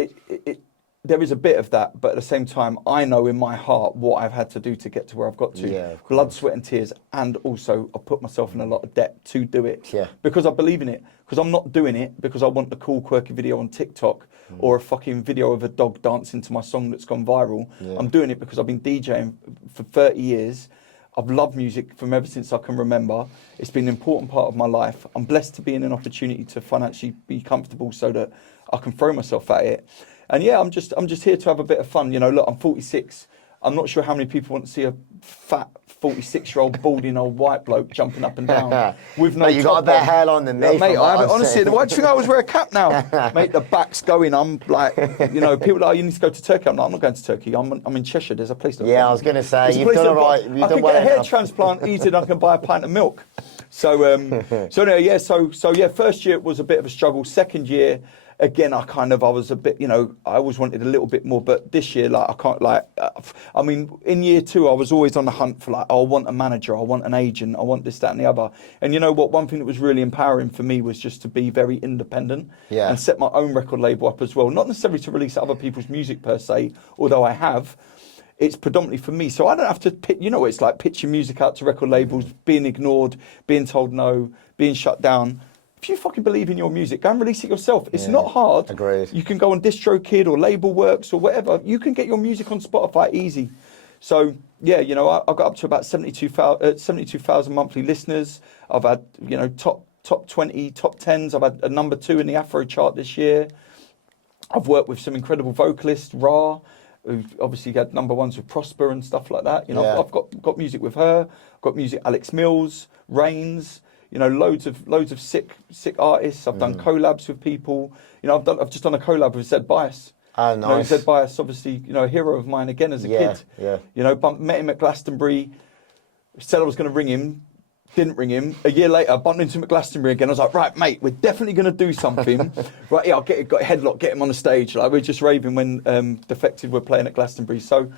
there is a bit of that, but at the same time, I know in my heart what I've had to do to get to where I've got to. Yeah, blood, sweat and tears, and also I've put myself in a lot of debt to do it. Yeah. Because I believe in it. Because I'm not doing it because I want the cool, quirky video on TikTok or a fucking video of a dog dancing to my song that's gone viral. Yeah. I'm doing it because I've been DJing for 30 years. I've loved music from ever since I can remember. It's been an important part of my life. I'm blessed to be in an opportunity to financially be comfortable so that I can throw myself at it. And yeah, I'm just here to have a bit of fun. You know, look, I'm 46. I'm not sure how many people want to see a fat 46-year-old balding old white bloke jumping up and down with no. You got a better hairline than me, mate. Honestly, why do you think I always wear a cap now, mate? The back's going. I'm like, you know, people are like, you need to go to Turkey. I'm like, I'm not going to Turkey. I'm in Cheshire. There's a place. I was going to say you've done all right. I can get a hair transplant easier than I can buy a pint of milk. So anyway, yeah. So yeah. First year was a bit of a struggle. Second year, again, I was a bit, you know, I always wanted a little bit more, but this year, like, I can't, like, I mean, in year 2, I was always on the hunt for, like, I want a manager, I want an agent, I want this, that, and the other. And you know what? One thing that was really empowering for me was just to be very independent and set my own record label up as well. Not necessarily to release other people's music per se, although I have. It's predominantly for me. So I don't have to, you know what it's like, pitching music out to record labels, being ignored, being told no, being shut down. If you fucking believe in your music, go and release it yourself. It's not hard. Agreed. You can go on DistroKid or Labelworks or whatever. You can get your music on Spotify easy. So, yeah, you know, I got up to about 72,000 monthly listeners. I've had, you know, top 20, top 10s. I've had a number 2 in the Afro chart this year. I've worked with some incredible vocalists, Ra, who've obviously had number 1s with Prosper and stuff like that. You know, I've got music with her. I've got music, Alex Mills, Reigns. You know, loads of sick artists. I've done collabs with people. You know, I've just done a collab with Zed Bias. Oh, nice. You know, Zed Bias, obviously, you know, a hero of mine again as a kid. Yeah. You know, met him at Glastonbury. Said I was going to ring him. Didn't ring him. A year later, I bumped into him at Glastonbury again. I was like, right, mate, we're definitely going to do something. Right, yeah, I'll got a headlock, get him on the stage. Like, we're just raving when Defected were playing at Glastonbury. So,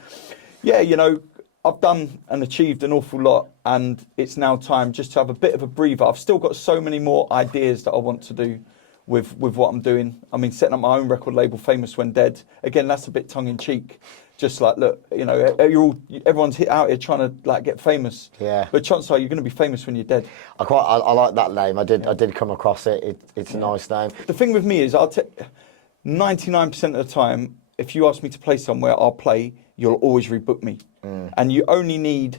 yeah, you know, I've done and achieved an awful lot, and it's now time just to have a bit of a breather. I've still got so many more ideas that I want to do with what I'm doing. I mean, setting up my own record label, Famous When Dead. Again, that's a bit tongue-in-cheek. Just like, look, you know, everyone's out here trying to like get famous. Yeah. But chances are you're going to be famous when you're dead. I like that name. I did come across it. It's a nice name. The thing with me is, 99% of the time, if you ask me to play somewhere, I'll play. You'll always rebook me, and you only need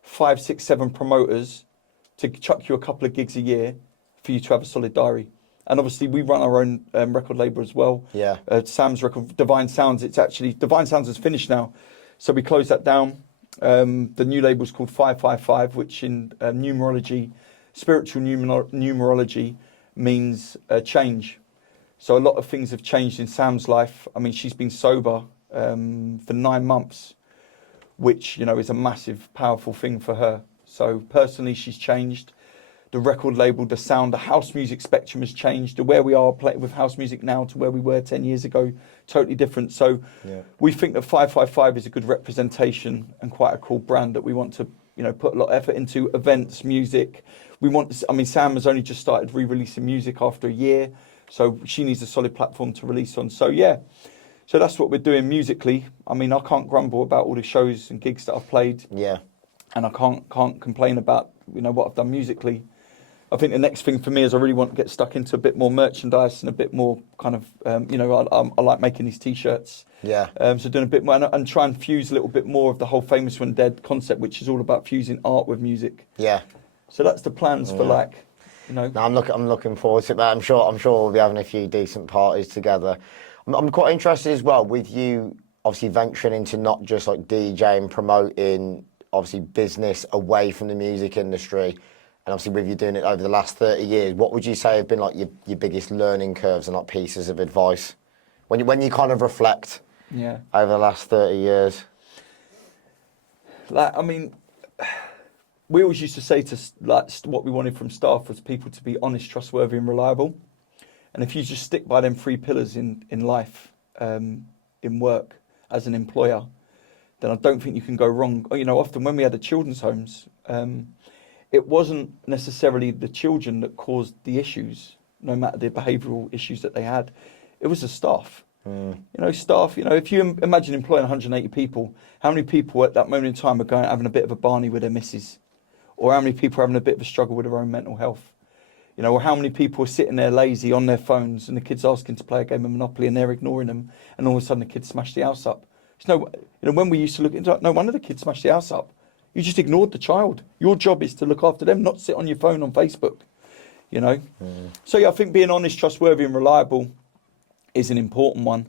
5, 6, 7 promoters to chuck you a couple of gigs a year for you to have a solid diary. And obviously, we run our own record label as well. Yeah. Sam's record, Divine Sounds. Divine Sounds is finished now, so we closed that down. The new label's called 555, which in numerology, spiritual numerology, means change. So a lot of things have changed in Sam's life. I mean, she's been sober for 9 months, which, you know, is a massive, powerful thing for her. So personally, she's changed. The record label, the sound, the house music spectrum has changed. Where we are playing with house music now to where we were 10 years ago, totally different. So we think that 555 is a good representation and quite a cool brand that we want to, you know, put a lot of effort into events, music. Sam has only just started re-releasing music after a year, so she needs a solid platform to release on. So yeah, so that's what we're doing musically. I mean, I can't grumble about all the shows and gigs that I've played. Yeah. And I can't complain about, you know, what I've done musically. I think the next thing for me is I really want to get stuck into a bit more merchandise and a bit more kind of, you know, I like making these T-shirts. Yeah. So doing a bit more and try and fuse a little bit more of the whole Famous When Dead concept, which is all about fusing art with music. Yeah. So that's the plans for like, you know. No, I'm looking forward to it, but I'm sure we'll be having a few decent parties together. I'm quite interested as well with you obviously venturing into not just like DJing, promoting, obviously business away from the music industry. And obviously with you doing it over the last 30 years, what would you say have been like your biggest learning curves and like pieces of advice when you kind of reflect over the last 30 years? Like, I mean, we always used to say to like what we wanted from staff was people to be honest, trustworthy and reliable. And if you just stick by them 3 pillars in life, in work, as an employer, then I don't think you can go wrong. You know, often when we had the children's homes, it wasn't necessarily the children that caused the issues, no matter the behavioural issues that they had. It was the staff. You know, staff, you know, if you imagine employing 180 people, how many people at that moment in time are going having a bit of a Barney with their missus? Or how many people are having a bit of a struggle with their own mental health? You know, or how many people are sitting there lazy on their phones and the kids asking to play a game of Monopoly and they're ignoring them, and all of a sudden the kids smash the house up. It's no, you know, when we used to look into it, no wonder the kids smashed the house up. You just ignored the child. Your job is to look after them, not sit on your phone on Facebook, you know. So yeah, I think being honest, trustworthy and reliable is an important one.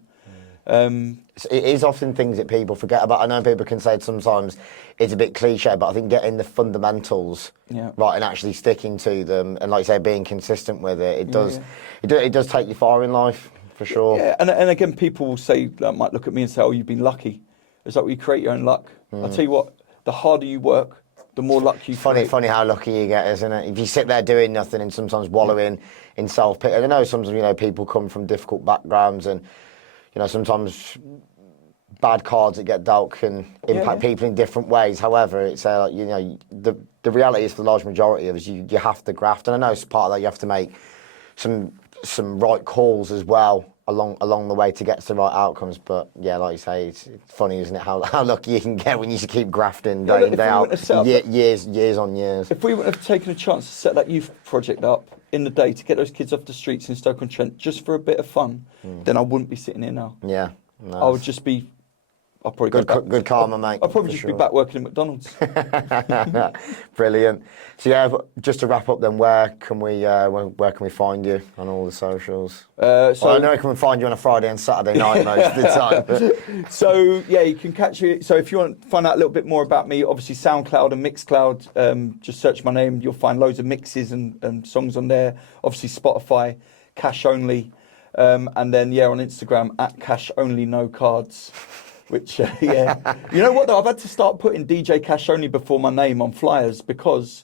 It is often things that people forget about. I know people can say sometimes it's a bit cliche, but I think getting the fundamentals right and actually sticking to them, and like you say, being consistent with it, it does take you far in life, for sure. Yeah, and again, people will say, might look at me and say, oh, you've been lucky. It's like, well, you create your own luck. I'll tell you what, the harder you work, the more luck you create. Funny how lucky you get, isn't it? If you sit there doing nothing and sometimes wallowing in self-pity. I know sometimes, you know, people come from difficult backgrounds and, you know, sometimes bad cards that get dealt can impact people in different ways. However, it's like, you know, the reality is for the large majority of us, you have to graft. And I know as part of that you have to make some right calls as well along the way to get to the right outcomes. But yeah, like you say, it's funny, isn't it, how lucky you can get when you keep grafting day in, day out, years on years. If we wouldn't have taken a chance to set that youth project up in the day to get those kids off the streets in Stoke-on-Trent just for a bit of fun, then I wouldn't be sitting here now. Yeah. Nice. I would just be... I'll probably good karma, mate. I'll probably just be back working at McDonald's. Brilliant. So yeah, just to wrap up, then, where can we find you on all the socials? I know we can find you on a Friday and Saturday night most of the time. But. So yeah, you can catch me. So if you want to find out a little bit more about me, obviously SoundCloud and Mixcloud. Just search my name. You'll find loads of mixes and songs on there. Obviously Spotify, Cash Only, and then on Instagram @Cash Only No Cards. Which, yeah. You know what, though? I've had to start putting DJ Cash Only before my name on flyers because,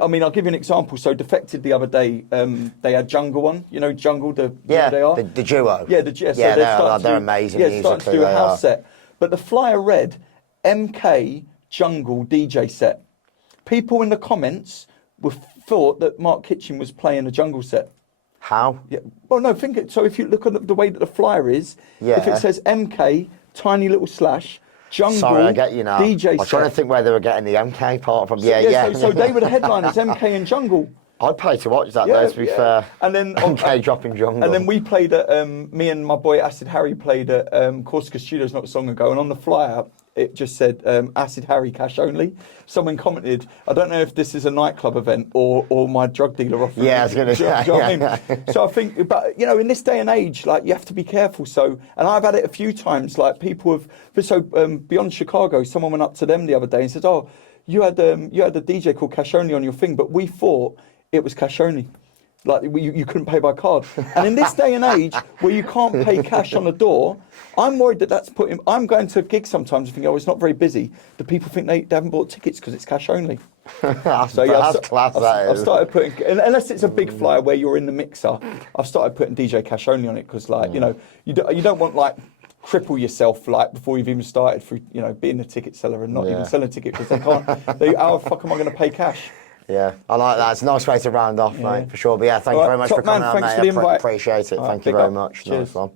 I mean, I'll give you an example. So Defected the other day, they had Jungle on. You know Jungle, you know who they are? The duo. Yeah, so they're amazing Yeah, starting to musically, do a they house are. set. But the flyer read, MK Jungle DJ set. People in the comments thought that Mark Kitchen was playing a Jungle set. How? Yeah. Well, no, think it. So if you look at the way that the flyer is, Yeah. if it says MK, tiny little slash, Jungle, Sorry, I get you now. DJ I was trying to set. think where they were getting the MK part from. So they were the headliners, MK and Jungle. I'd pay to watch that, Yeah, though, to be yeah. fair. And then MK dropping Jungle. And then we played at, me and my boy Acid Harry played at Corsica Studios not so long ago, and on the flyer it just said Acid Harry Cash Only. Someone commented, I don't know if this is a nightclub event or my drug dealer offering. Yeah, I was going to Do you know say. what I mean? So I think, but you know, in this day and age, like you have to be careful. So, and I've had it a few times. Like people have, so Beyond Chicago, someone went up to them the other day and said, "Oh, you had a DJ called Cash Only on your thing, but we thought it was Cash Only." Like you couldn't pay by card, and in this day and age where you can't pay cash on the door, I'm worried that that's putting. I'm going to gigs sometimes and think, oh, it's not very busy. Do people think they haven't bought tickets because it's cash only? That's I've class, I've started putting, unless it's a big flyer where you're in the mixer, I've started putting DJ Cash Only on it because, like, you know, you don't want like cripple yourself like before you've even started through, you know, being a ticket seller and not even selling a ticket because they can't. How the fuck am I going to pay cash? Yeah, I like that. It's a nice way to round off, mate, for sure. But yeah, thank you All very right, much top for coming man, on, thanks mate. for the invite. Appreciate it. All right, Thank you big very up. much. Cheers. Nice one.